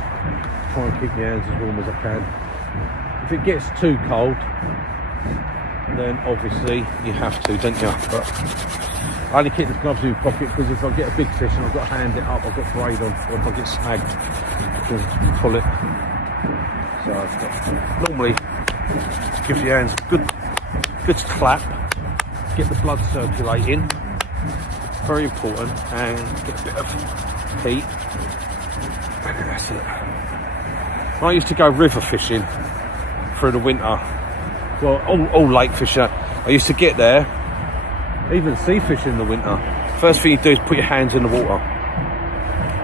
try and keep my hands as warm as I can. If it gets too cold, then obviously you have to, don't you? But I only keep the gloves in my pocket because if I get a big fish and I've got to hand it up, I've got braid on, or if I get snagged, I can pull it. So normally gives your hands a good clap, get the blood circulating, very important, and get a bit of heat. That's it. When I used to go river fishing through the winter, well, all lake fishing, I used to get there, even sea fishing in the winter. First thing you do is put your hands in the water,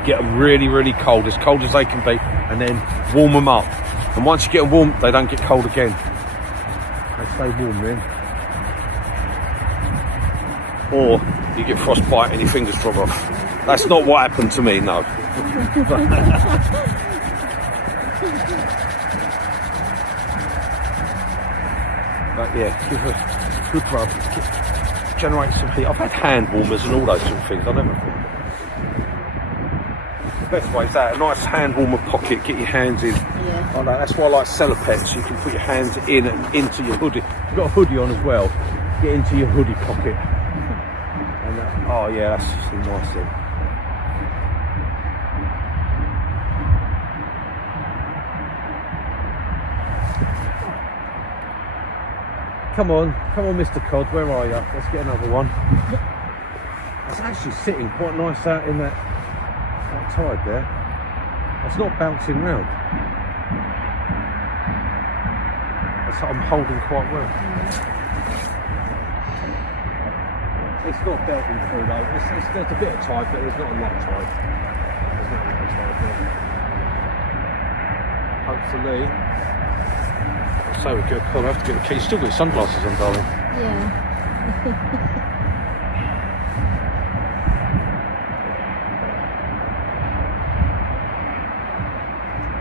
get them really cold as they can be, and then warm them up. And once you get them warm, they don't get cold again. They stay warm then. Or you get frostbite and your fingers drop off. That's not what happened to me, no. But yeah, give a good rub, generate some heat. I've had hand warmers and all those sort of things. I never thought. The best way is that, a nice hand warmer pocket, get your hands in. Yeah. Oh, no, that's why I like cellopettes. You can put your hands in and into your hoodie. You've got a hoodie on as well. Get into your hoodie pocket. And oh yeah, that's just a nice thing. Come on, Mr. Cod, where are you? Let's get another one. It's actually sitting quite nice out in that tide there. It's not bouncing round. I'm holding quite well. It's not belting through though. There's a bit of tide, but there's not a lot of tide. There's not a lot of tide there. Hopefully. So we go. I'll have to get the key. Still got your sunglasses on, darling. Yeah.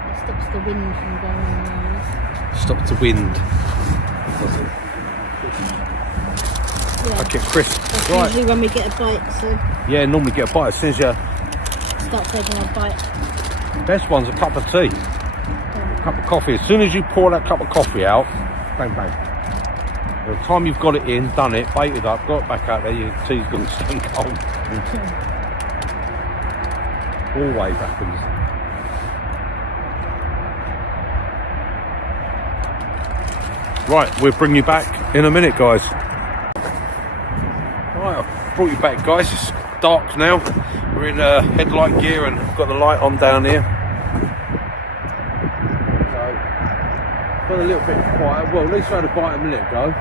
It stops the wind from going in the eyes. Stops the wind. Does it? Yeah. Okay, Chris. That's Right. usually when we get a bite, so Yeah, normally get a bite as soon as you. start taking a bite. Best one's a cup of tea. Cup of coffee. As soon as you pour that cup of coffee out, bang bang. By the time you've got it in, done it, bait it up, got it back out there, your tea's gonna stay cold. Always happens. Right, we'll bring you back in a minute, guys. Right, I've brought you back, guys. It's dark now. We're in headlight gear and got the light on down here. Got a little bit quiet. Well, at least I had a bite a minute ago.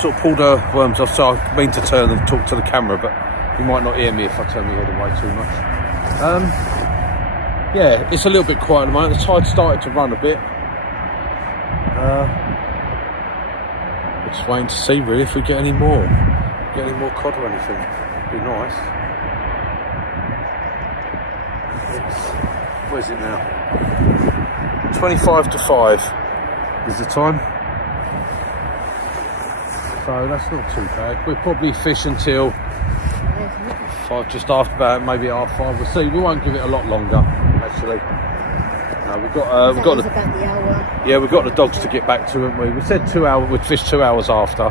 Sort of pulled the worms off, so I mean to turn and talk to the camera, but you might not hear me if I turn my head away too much. Yeah, it's a little bit quiet at the moment. The tide started to run a bit. We're just waiting to see really if we get any more cod or anything. It'd be nice. Where's it now? 25 to 5 is the time. So that's not too bad. We'll probably fish until 5, just after about maybe half 5. We'll see. We won't give it a lot longer, actually. No, we've got About the the hour. yeah, we've got the dogs to get back to, haven't we? We said 2 hours. We'd fish 2 hours after,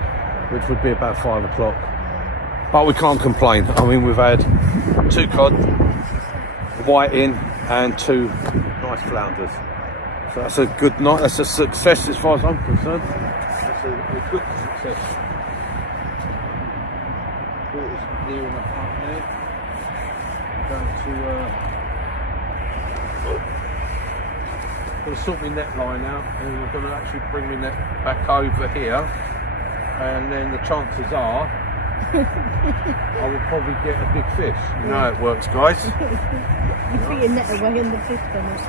which would be about 5 o'clock. But we can't complain. I mean, we've had 2 cod, a whiting, and 2 nice flounders. So that's a good night. That's a success as far as I'm concerned. That's a good success. Water's near enough up there. Going to sort my net line out, and we're going to actually bring my net back over here. And then the chances are I will probably get a big fish. You know how it works, guys. You put your net away and the fish comes.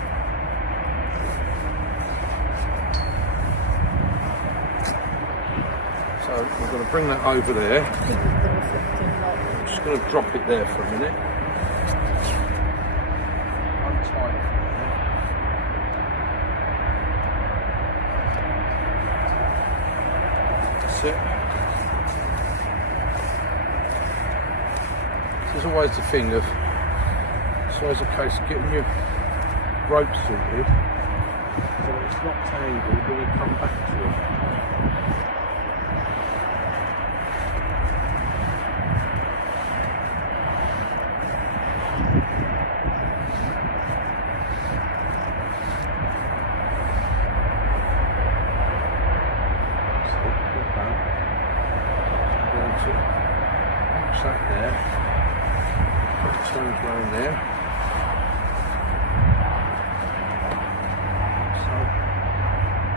So we're going to bring that over there. I'm just going to drop it there for a minute. Untie it. That's it. This is always the thing of, it's always a case of getting your rope sorted so that it's not tangled when you come back to it. That there, put the turns round there, so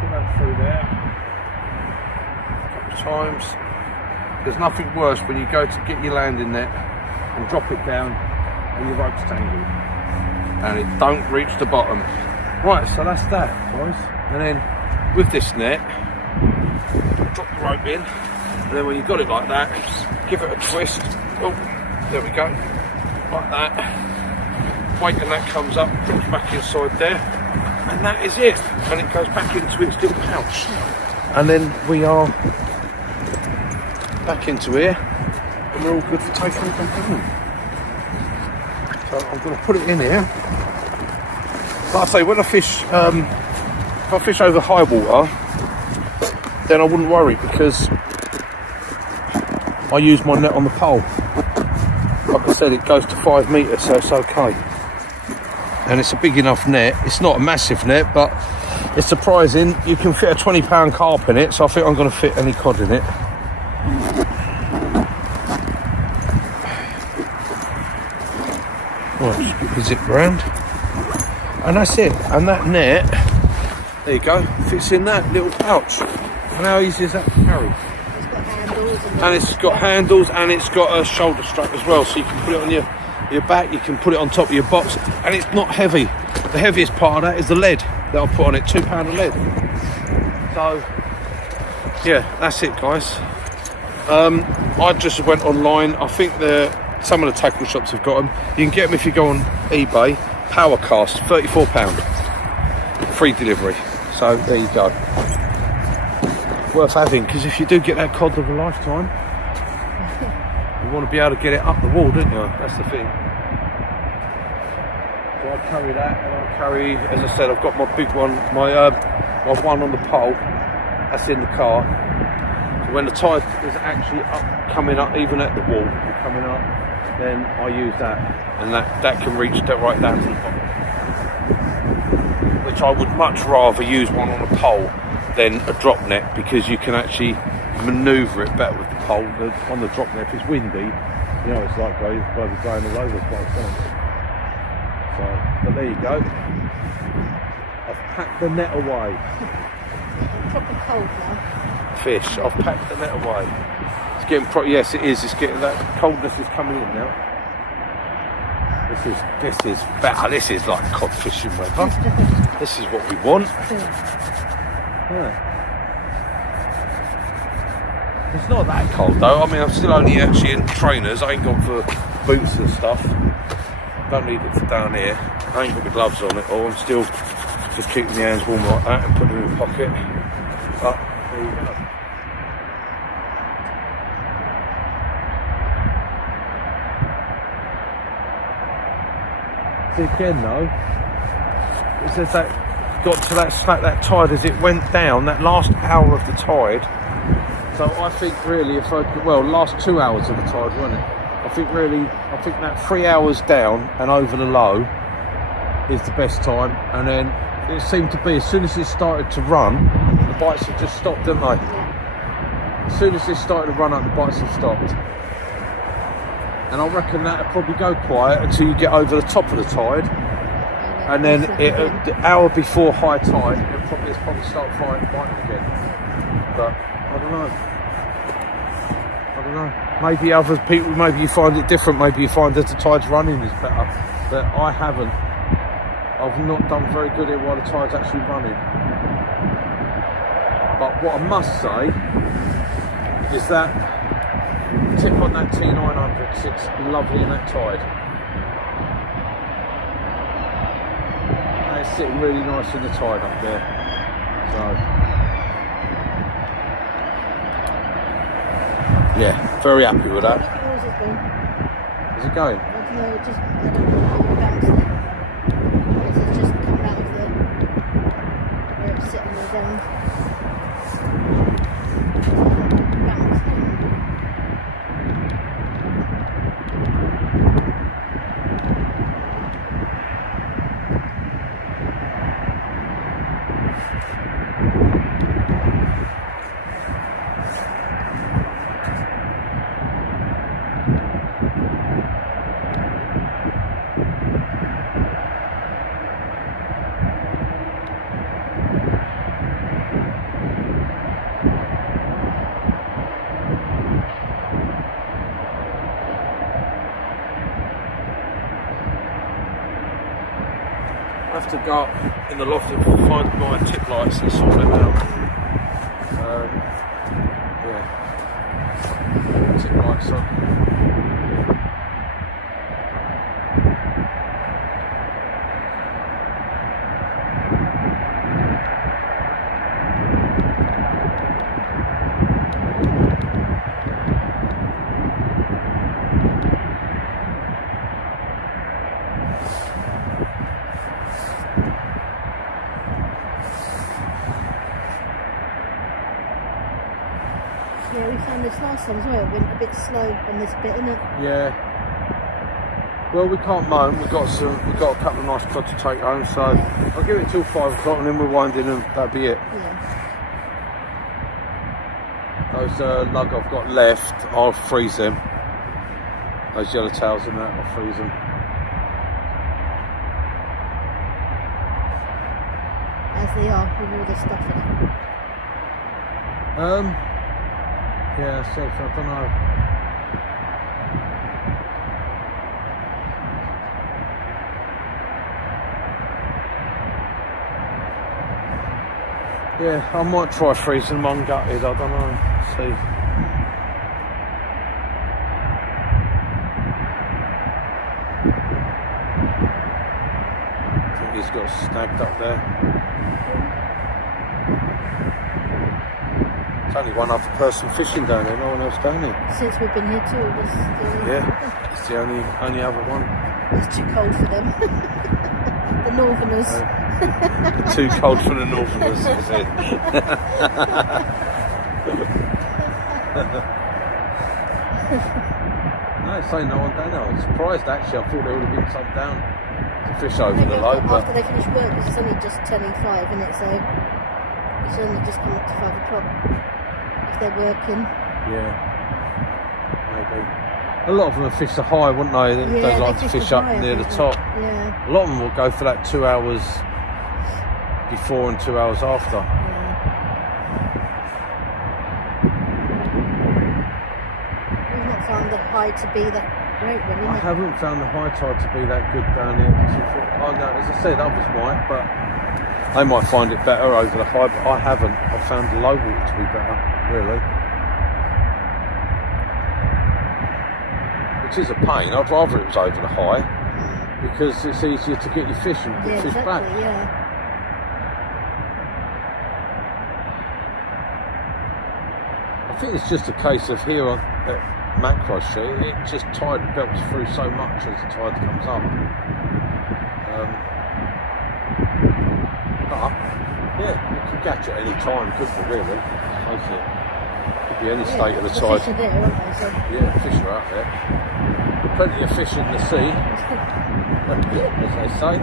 put that through there a couple of times. There's nothing worse when you go to get your landing net and drop it down and your rope's tangled and it don't reach the bottom. Right, so that's that, guys. And then with this net, drop the rope in, and then when you've got it like that, give it a twist. Oh, there we go. Like that. Wait, and that comes up, drops back inside there. And that is it. And it goes back into its little pouch. And then we are back into here. And we're all good for taking it back home. So I'm going to put it in here. Like I say, when I fish, if I fish over high water, then I wouldn't worry because I use my net on the pole. Like I said, it goes to 5 metres, so it's okay. And it's a big enough net. It's not a massive net, but it's surprising. You can fit a 20-pound carp in it, so I think I'm going to fit any cod in it. Right, just get the zip round. And that's it. And that net, there you go, fits in that little pouch. And how easy is that to carry? And it's got handles and it's got a shoulder strap as well, so you can put it on your back, you can put it on top of your box, and it's not heavy. The heaviest part of that is the lead that I'll put on it, 2 pound of lead. So yeah, that's it, guys. I just went online. I think some of the tackle shops have got them. You can get them if you go on eBay. Power cast, £34, free delivery. So there you go. Worth having, because if you do get that cod of a lifetime, you want to be able to get it up the wall, don't you? That's the thing. So I carry that, and I carry, as I said, I've got my big one, my one on the pole. That's in the car. So when the tide is actually up, coming up, even at the wall, coming up, then I use that, and that can reach right down to the bottom. Which I would much rather use one on a pole than a drop net, because you can actually manoeuvre it better with the pole. On the drop net, if it's windy, you know, it's like guys going all over the place, don't it? So, but there you go. I've packed the net away. Proper cold now. Fish. I've packed the net away. It's getting yes, it is. It's getting, that coldness is coming in now. This is better. This is like cod fishing weather. This is what we want. Yeah. It's not that cold though. I mean, I'm still only actually in trainers. I ain't gone for boots and stuff. Don't need it for down here. I ain't got my gloves on it, or I'm still Just keeping my hands warm like that and put them in my pocket. But there you go. See again though, it says that got to that tide as it went down, that last hour of the tide. So I think really last 2 hours of the tide, wasn't it? I think that 3 hours down and over the low is the best time. And then it seemed to be, as soon as it started to run, the bites have just stopped, didn't they? As soon as it started to run up, the bites have stopped. And I reckon that'll probably go quiet until you get over the top of the tide. And then the hour before high tide, it's probably start biting again. But I don't know. Maybe other people, maybe you find it different. Maybe you find that the tide's running is better. But I haven't. I've not done very good at while the tide's actually running. But what I must say is that tip on that T900 sits lovely in that tide. And it's sitting really nice in the tide up there. So yeah, very happy with that. Is it going? I don't know, it just bounced it. It's just coming out of where it's sitting there down. Bounced it. I have to go up in the loft and find my tip lights and sort them out. Yeah, tip lights on. Yeah, we found this last time as well. It went a bit slow on this bit, innit? Yeah. Well, we can't moan. We've got a couple of nice cod to take home, so I'll give it till 5 o'clock and then we'll wind in and that'll be it. Yeah. Those lug I've got left, I'll freeze them. Those yellow tails and that, I'll freeze them. As they are with all the stuff in it. Yeah, so I don't know. Yeah, I might try freezing them ungutted, I don't know. See. I think he's got snagged up there. There's only one other person fishing down there, no one else down here. Since we've been here too, Yeah, it's the only other one. It's too cold for them. The northerners. Too cold for the northerners, is it? No, it's saying no one down there. I was surprised actually. I thought there would have been some down to fish over the low. But after they finish work, because it's only just turning 5, isn't it? So it's only just come up to 5 o'clock. If they're working. Yeah, maybe. A lot of them fish the high, wouldn't they? They like to fish up near the top. Yeah. A lot of them will go for that 2 hours before and 2 hours after. Yeah. We've not found the high to be that great, really. I haven't found the high tide to be that good down here. Oh no, as I said, others might, but they might find it better over the high, but I haven't. I found the low water to be better, really. Which is a pain. I'd rather it was over the high because it's easier to get your fish and fish exactly, back. Yeah. think it's just a case of here on at macro street, it just tide belts through so much as the tide comes up. But yeah, you can catch it any time, couldn't you, really? Could be any state of the tide. Fish are there, aren't they? So. Yeah, fish are out there. Plenty of fish in the sea, as they say.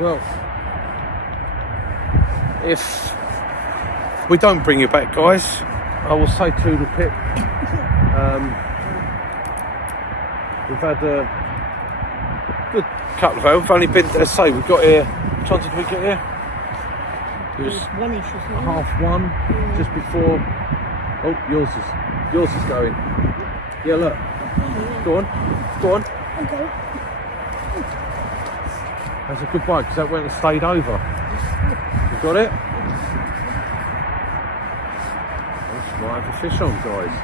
Well, if we don't bring you back, guys, I will say to the pit. We've had a good couple of hours. We've only been, let's say, we got here. What time did we get here? It was 1-ish or something. 1:30, just before. Oh, yours is going. Yeah, look. Go on. Okay. That's a good bite because that went and stayed over. You got it? That's why I have the fish on, guys.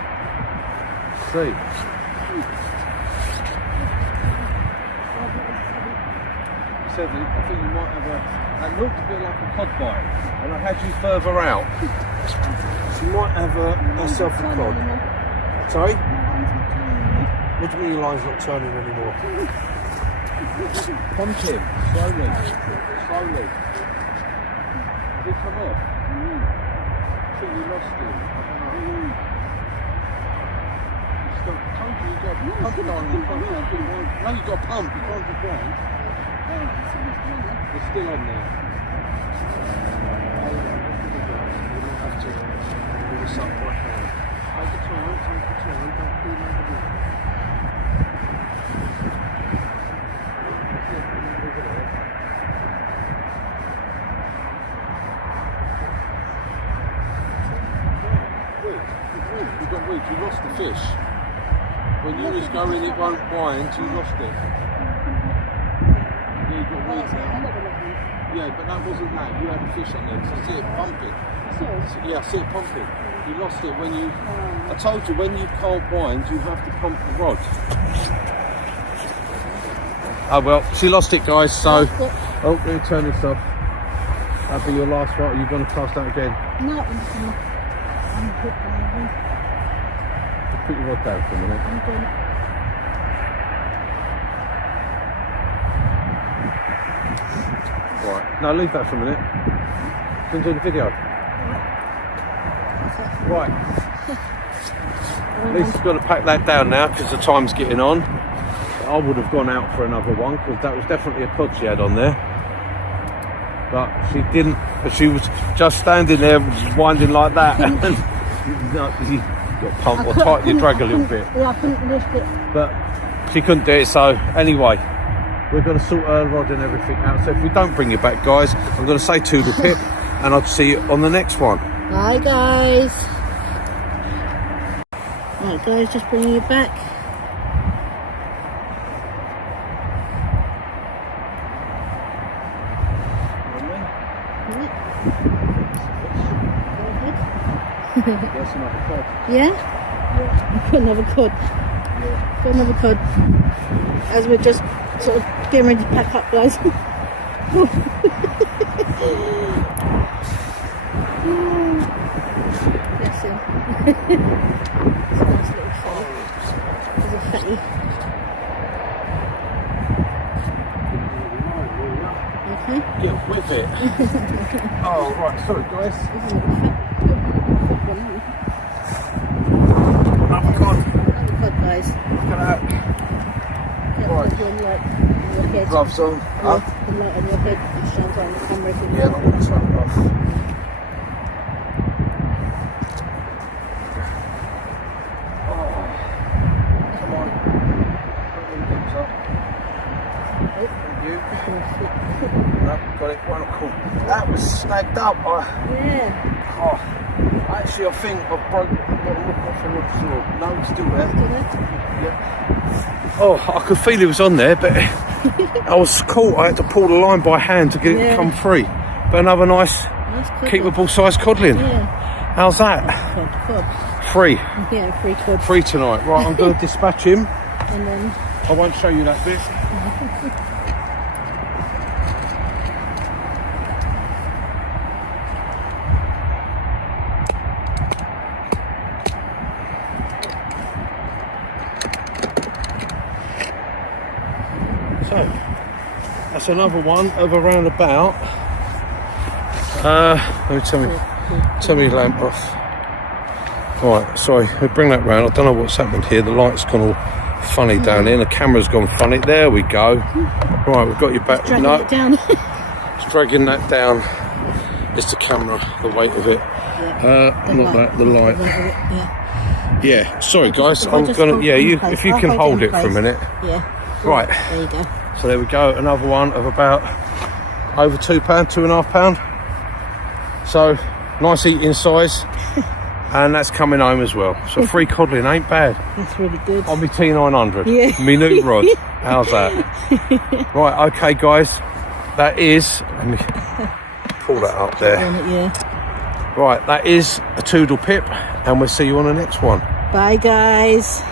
See. Said I think you might have that looked a bit like a cod bite, and I had you further out. So you might have yourself a cod. Sorry? What do you mean your line's not turning anymore? Pump him, slowly. Did it come off? I think you lost him. I told you got to pump it on. No, you got to pump, you can't be blind. It's still on there. You might have to pull this up right now. Take your time, don't do another one. You've got weak, you lost the fish. When you was going it won't wind, you lost it. Yeah, you got weak now. Yeah, but that wasn't that. You had a fish on there, because I see it pumping. Yeah, I see it pumping. You lost it when you... I told you, when you can't wind, you have to pump the rod. Oh well, she lost it, guys, so... Oh, let me turn this off. That'll be your last one. Are you going to cast that again? No, I'm Put your rod down for a minute. I'm done. Right, now leave that for a minute. Can do the video. Right. Lisa's going to pack that down now because the time's getting on. I would have gone out for another one because that was definitely a cod she had on there. But she didn't, but she was just standing there winding like that. And you got pumped or tight, you drag a little bit. Yeah, I couldn't lift it. But she couldn't do it, so anyway, we're going to sort her rod and everything out. So if we don't bring you back, guys, I'm going to say to the pit and I'll see you on the next one. Bye, guys. Right, guys, just bringing you back. That's another cod. Yeah? I've got another cod. Yeah. Got another cod. As we're just sort of getting ready to pack up, guys. Bless him. It's a nice little fellow. He's a fatty. Okay. Get with it. Oh, right, sorry, guys. This is a little fat. Another cod. Another cod, guys. Look at that. Get Right. the light on your head. Gloves on. Huh? The light on your head. It shines on the camera. Yeah, not going to turn it off. Oh, come on. Put them lips up. You. No, got it. 1 o'clock. that was snagged up. Yeah. Actually, I think I broke the bottom hook off and off saw. No, it's still there. Yeah. Oh, I could feel it was on there, but I was caught. I had to pull the line by hand to get it to come free. But another nice keepable size codling. Yeah. How's that? Cod. Free. Yeah, free cod. Free tonight. Right, I'm going to dispatch him. And then I won't show you that bit. So, that's another one of around about. Let me turn me lamp off. Right, sorry, we bring that round. I don't know what's happened here. The light's gone all funny down here. The camera's gone funny. There we go. Right, we've got you back. dragging it down. It's dragging that down. It's the camera, the weight of it. Not that, the light. Yeah, sorry guys. I'm gonna. Yeah, if you can hold it for a minute. Yeah. Right. There you go. So there we go. Another one of about over £2, £2.5. So nice eating size. And that's coming home as well. So free codling ain't bad. That's really good. On my T900. Yeah. Me new rod. How's that? Right, okay guys. That is, let me pull that up there. Yeah. Right, that is a Toodle Pip, and we'll see you on the next one. Bye guys.